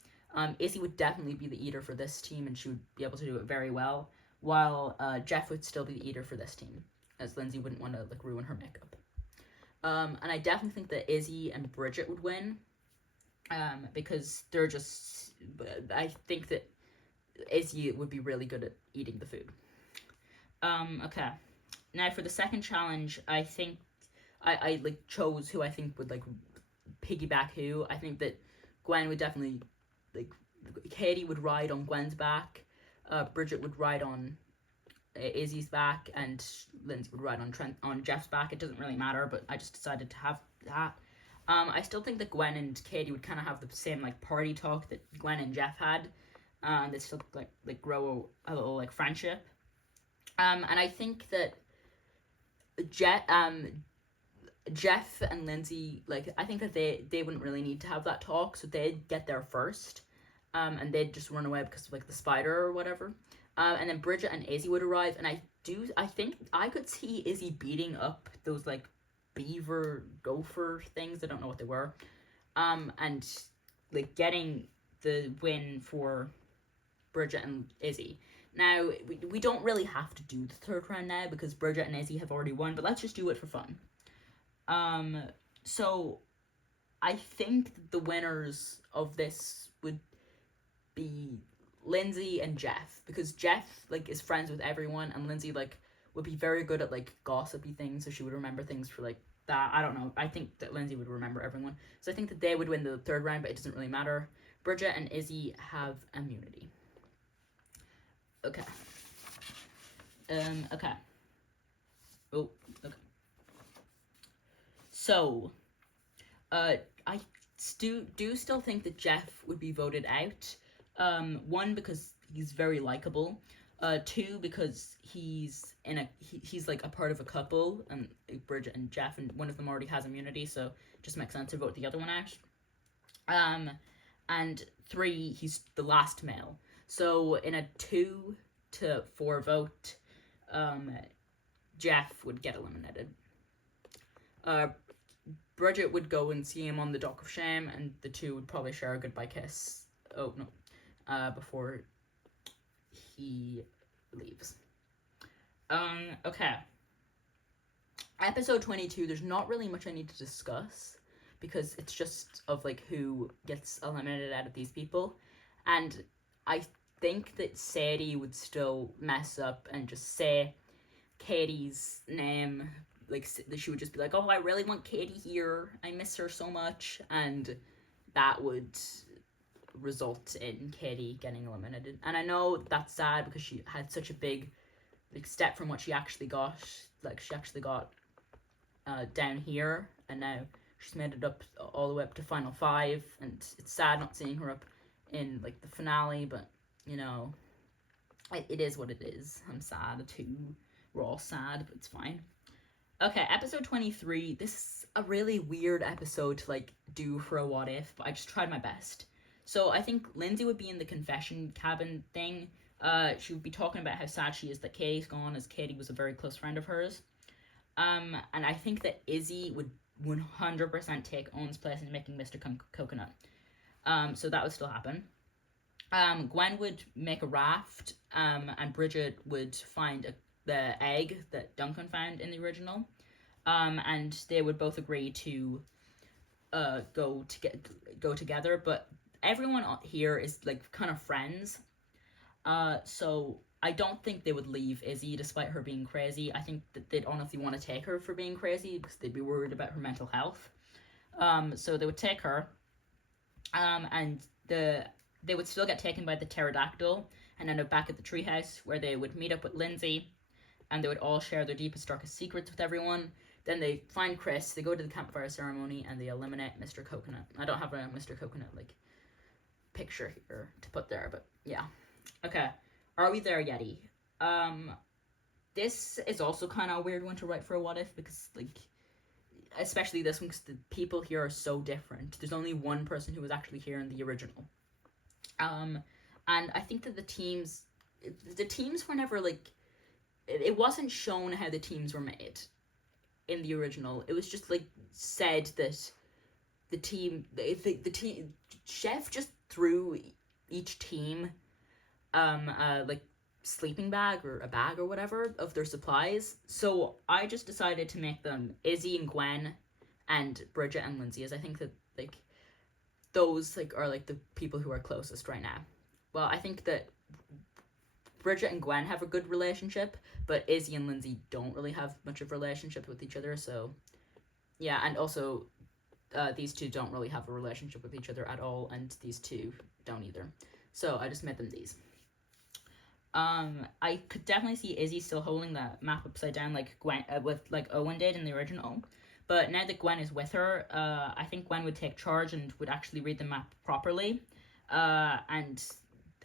Izzy would definitely be the eater for this team, and she would be able to do it very well, while Jeff would still be the eater for this team, as Lindsay wouldn't want to like ruin her makeup. And I definitely think that Izzy and Bridget would win, because they're just. I think that Izzy would be really good at eating the food. Okay. Now for the second challenge, I think I like chose who I think would like piggyback who. I think that Gwen would definitely like Katie would ride on Gwen's back, Bridget would ride on Izzy's back, and Lindsay would ride on Jeff's back. It doesn't really matter, but I just decided to have that. I still think that Gwen and Katie would kind of have the same like party talk that Gwen and Jeff had. They still like grow a little like friendship. And I think that Jeff and Lindsay, like I think that they wouldn't really need to have that talk, so they'd get there first, and they'd just run away because of like the spider or whatever. And then Bridget and Izzy would arrive, and I think I could see Izzy beating up those like beaver gopher things. I don't know what they were, and like getting the win for Bridget and Izzy. Now we don't really have to do the third round now because Bridget and Izzy have already won, but let's just do it for fun. So I think the winners of this would be Lindsay and Jeff, because Jeff like is friends with everyone, and Lindsay like would be very good at like gossipy things, so she would remember things for like that. I don't know. I think that Lindsay would remember everyone, so I think that they would win the third round, but it doesn't really matter. Bridget and Izzy have immunity. Okay. Okay. Oh, okay. So, I do still think that Jeff would be voted out. One, because he's very likable. Two, because he's like a part of a couple, and Bridget and Jeff, and one of them already has immunity, so it just makes sense to vote the other one out. And three, he's the last male. So in a 2-4 vote, Jeff would get eliminated. Bridget would go and see him on the dock of shame, and the two would probably share a goodbye kiss. Oh no, before he leaves. Okay. Episode 22. There's not really much I need to discuss because it's just of like who gets eliminated out of these people, and I think that Sadie would still mess up and just say Katie's name. Like, she would just be like, oh, I really want Katie here. I miss her so much. And that would result in Katie getting eliminated. And I know that's sad because she had such a big like step from what she actually got. Like, she actually got down here. And now she's made it up all the way up to Final 5. And it's sad not seeing her up in, like, the finale. But, you know, it is what it is. I'm sad too. We're all sad, but it's fine. Okay, episode 23. This is a really weird episode to like do for a what if, but I just tried my best. So I think Lindsay would be in the confession cabin thing. She would be talking about how sad she is that Katie's gone, as Katie was a very close friend of hers. And I think that Izzy would 100% take Owen's place in making Mr. Coconut. So that would still happen. Gwen would make a raft, and Bridget would find the egg that Duncan found in the original, and they would both agree to go together. But everyone here is like kind of friends, so I don't think they would leave Izzy despite her being crazy. I think that they'd honestly want to take her for being crazy because they'd be worried about her mental health. So they would take her, and they would still get taken by the pterodactyl and end up back at the treehouse where they would meet up with Lindsay, and they would all share their deepest, darkest secrets with everyone. Then they find Chris, they go to the campfire ceremony, and they eliminate Mr. Coconut. I don't have a Mr. Coconut, like, picture here to put there, but yeah. Okay, are we there, Yeti? This is also kind of a weird one to write for a what if, because, like, especially this one, because the people here are so different. There's only one person who was actually here in the original. And I think that the teams were never like, it wasn't shown how the teams were made in the original. It was just like said that the team chef just threw each team like sleeping bag or a bag or whatever of their supplies. So I just decided to make them Izzy and Gwen and Bridget and Lindsay, as I think that like those like are like the people who are closest right now. Well, I think that Bridget and Gwen have a good relationship, but Izzy and Lindsay don't really have much of a relationship with each other. So yeah, and also these two don't really have a relationship with each other at all, and these two don't either. So I just made them these. I could definitely see Izzy still holding the map upside down like Gwen with like Owen did in the original. But now that Gwen is with her, I think Gwen would take charge and would actually read the map properly. And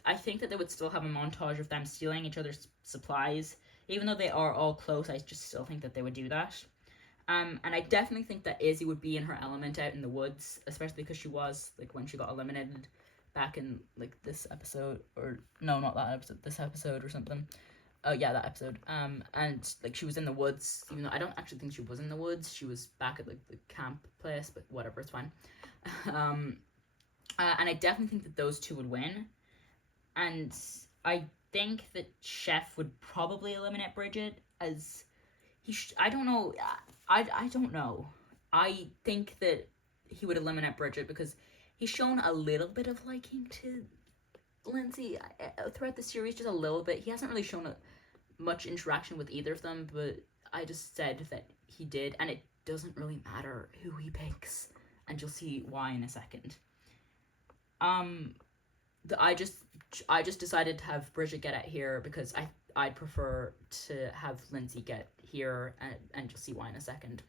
I think that they would still have a montage of them stealing each other's supplies. Even though they are all close, I just still think that they would do that. And I definitely think that Izzy would be in her element out in the woods, especially because she was, like, when she got eliminated back in, like, this episode, or, no, not that episode, this episode or something. Oh, yeah, that episode. And, like, she was in the woods, even though I don't actually think she was in the woods. She was back at, like, the camp place, but whatever, it's fine. And I definitely think that those two would win. And I think that Chef would probably eliminate Bridget, as I don't know. I don't know. I think that he would eliminate Bridget because he's shown a little bit of liking to Lindsay throughout the series, just a little bit. He hasn't really shown much interaction with either of them, but I just said that he did, and it doesn't really matter who he picks, and you'll see why in a second. I just decided to have Bridget get it here because I'd prefer to have Lindsay get here, and you'll see why in a second.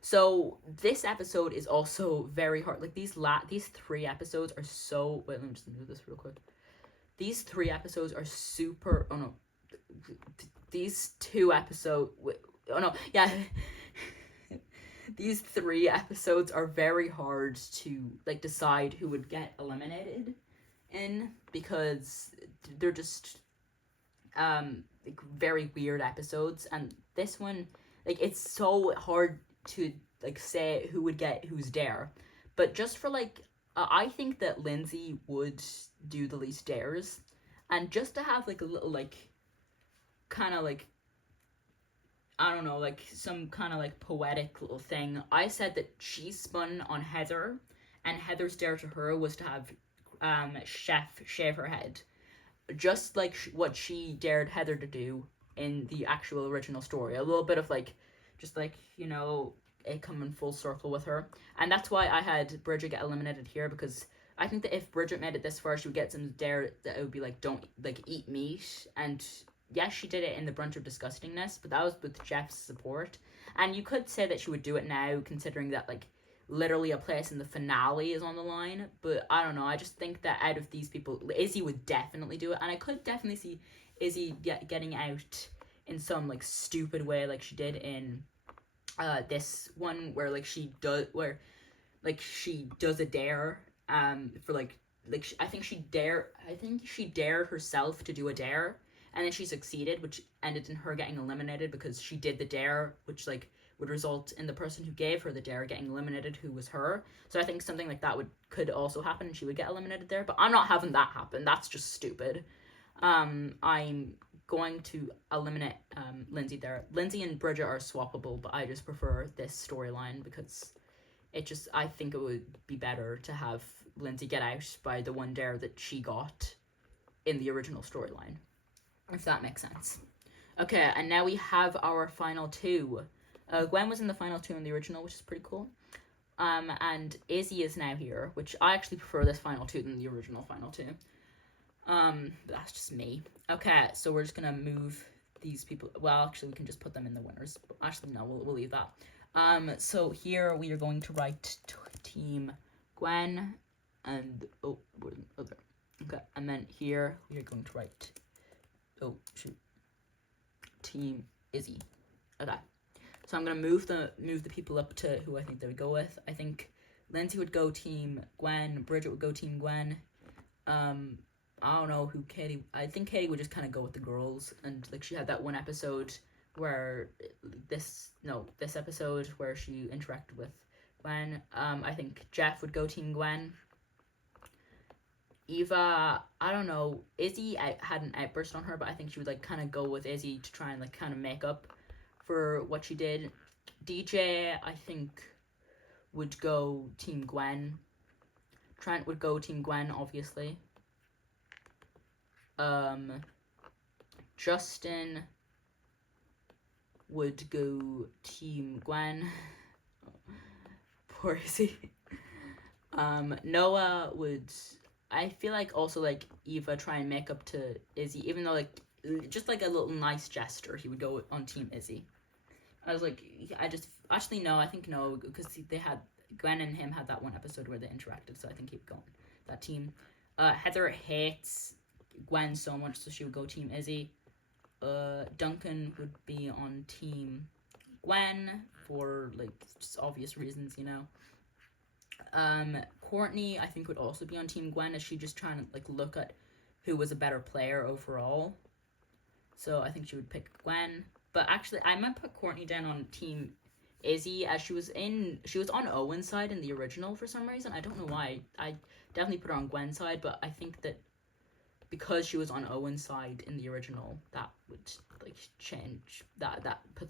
So this episode is also very hard. Like these 3 episodes are so. Wait, let me just move this real quick. These 3 episodes are super. Oh no, these 2 episodes. Oh no, yeah. These 3 episodes are very hard to like decide who would get eliminated in, because they're just like very weird episodes, and this one, like, it's so hard to like say who would get who's dare. But just for like I think that Lindsay would do the least dares, and just to have like a little like kind of like, I don't know, like some kind of like poetic little thing, I said that she spun on Heather, and Heather's dare to her was to have Chef shave her head, just like what she dared Heather to do in the actual original story. A little bit of like, just like, you know, it coming full circle with her. And that's why I had Bridget get eliminated here, because I think that if Bridget made it this far, she would get some dare that it would be like, don't like eat meat. And yes, she did it in the Brunt of Disgustingness, but that was with Jeff's support. And you could say that she would do it now, considering that like literally a place in the finale is on the line. But I don't know, I just think that out of these people, Izzy would definitely do it, and I could definitely see Izzy getting out in some like stupid way, like she did in this one, where like she does a dare for like I think she dared herself to do a dare, and then she succeeded, which ended in her getting eliminated because she did the dare, which like would result in the person who gave her the dare getting eliminated, who was her. So I think something like that could also happen, and she would get eliminated there. But I'm not having that happen. That's just stupid. I'm going to eliminate Lindsay there. Lindsay and Bridget are swappable, but I just prefer this storyline because I think it would be better to have Lindsay get out by the one dare that she got in the original storyline, if that makes sense. Okay, and now we have our final 2. Gwen was in the final 2 in the original, which is pretty cool. And Izzy is now here, which I actually prefer this final 2 than the original final 2. But that's just me. Okay, so we're just gonna move these people. Well, actually, we can just put them in the winners. Actually, no, we'll leave that. So here we are going to write Team Gwen, and there. Okay, and then here we are going to write Team Izzy. Okay. So I'm gonna move the people up to who I think they would go with. I think Lindsay would go team Gwen. Bridget would go team Gwen. I don't know who Katie. I think Katie would just kind of go with the girls, and like she had that one episode where this episode where she interacted with Gwen. I think Jeff would go team Gwen. Eva, I don't know. Izzy, I had an outburst on her, but I think she would like kind of go with Izzy to try and like kind of make up for what she did. DJ, I think, would go team Gwen. Trent would go team Gwen, obviously. Justin would go team Gwen. Poor Izzy. Noah would, I feel like also like Eva try and make up to Izzy, even though like just like a little nice gesture, he would go on team Izzy. I was like, I think no, because they had Gwen and him had that one episode where they interacted, so I think he'd go on that team. Heather hates Gwen so much, so she would go team Izzy. Duncan would be on team Gwen for like just obvious reasons, you know. Courtney, I think, would also be on team Gwen, as she just trying to like look at who was a better player overall. So I think she would pick Gwen. But actually, I might put Courtney down on team Izzy, as she was on Owen's side in the original for some reason. I don't know why. I definitely put her on Gwen's side, but I think that because she was on Owen's side in the original, that would like change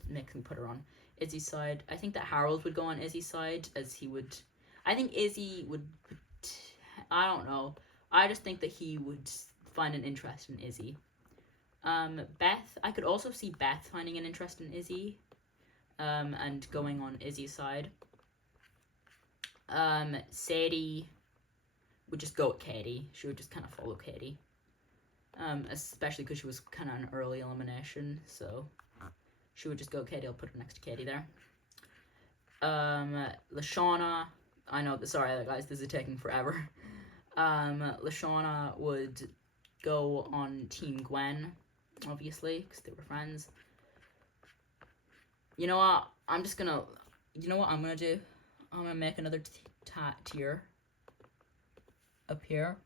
makes me put her on Izzy's side. I think that Harold would go on Izzy's side, as he would. I think Izzy would. I don't know. I just think that he would find an interest in Izzy. Beth, I could also see Beth finding an interest in Izzy, and going on Izzy's side. Sadie would just go with Katie. She would just kind of follow Katie. Especially because she was kind of an early elimination, so she would just go Katie. I'll put her next to Katie there. Lashana, I know, sorry guys, this is taking forever. Lashana would go on team Gwen, obviously, because they were friends. You know what? I'm gonna do? I'm gonna make another tier up here.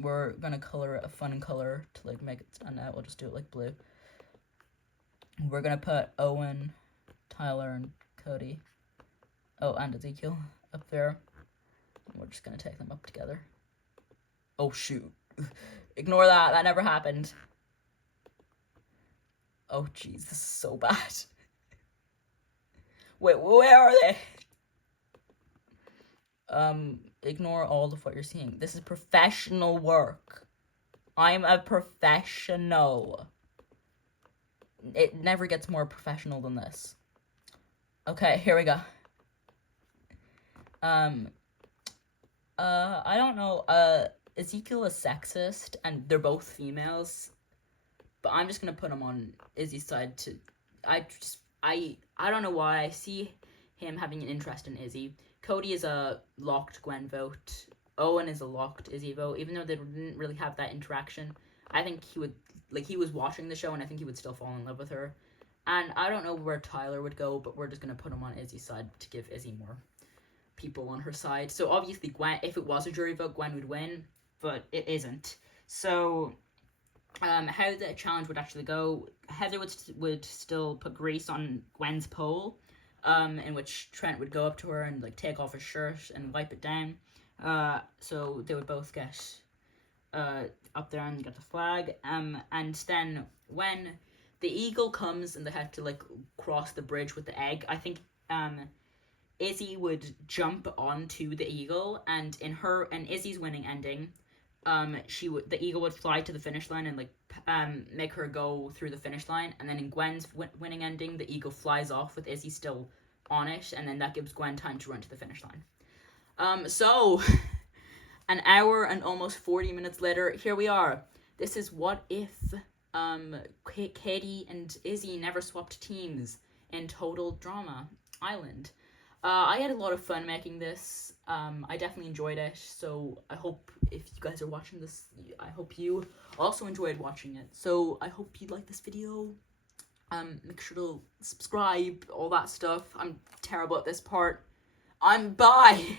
We're gonna color it a fun color to like make it stand out. We'll just do it like blue. We're gonna put Owen, Tyler, and Cody. Oh, and Ezekiel up there. And we're just gonna take them up together. Oh shoot. Ignore that. That never happened. Oh jeez, this is so bad. Wait, where are they? Ignore all of what you're seeing. This is professional work. I'm a professional. It never gets more professional than this. Okay, here we go. I don't know. Ezekiel is sexist, and they're both females. But I'm just gonna put him on Izzy's side to. I don't know why I see him having an interest in Izzy. Cody is a locked Gwen vote. Owen is a locked Izzy vote. Even though they didn't really have that interaction, I think he would, like, he was watching the show, and I think he would still fall in love with her. And I don't know where Tyler would go, but we're just gonna put him on Izzy's side to give Izzy more people on her side. So obviously Gwen, if it was a jury vote, Gwen would win, but it isn't. So how the challenge would actually go, Heather would still put grease on Gwen's pole, in which Trent would go up to her and like take off his shirt and wipe it down. So they would both get up there and get the flag. And then when the eagle comes and they have to like cross the bridge with the egg, I think Izzy would jump onto the eagle, and in Izzy's winning ending, the eagle would fly to the finish line and like make her go through the finish line, and then in Gwen's winning ending, the eagle flies off with Izzy still on it, and then that gives Gwen time to run to the finish line. So an hour and almost 40 minutes later, here we are. This is what if Katie and Izzy never swapped teams in Total Drama Island. I had a lot of fun making this. I definitely enjoyed it, so I hope if you guys are watching this, I hope you also enjoyed watching it. So I hope you like this video. Make sure to subscribe, all that stuff. I'm terrible at this part. Bye!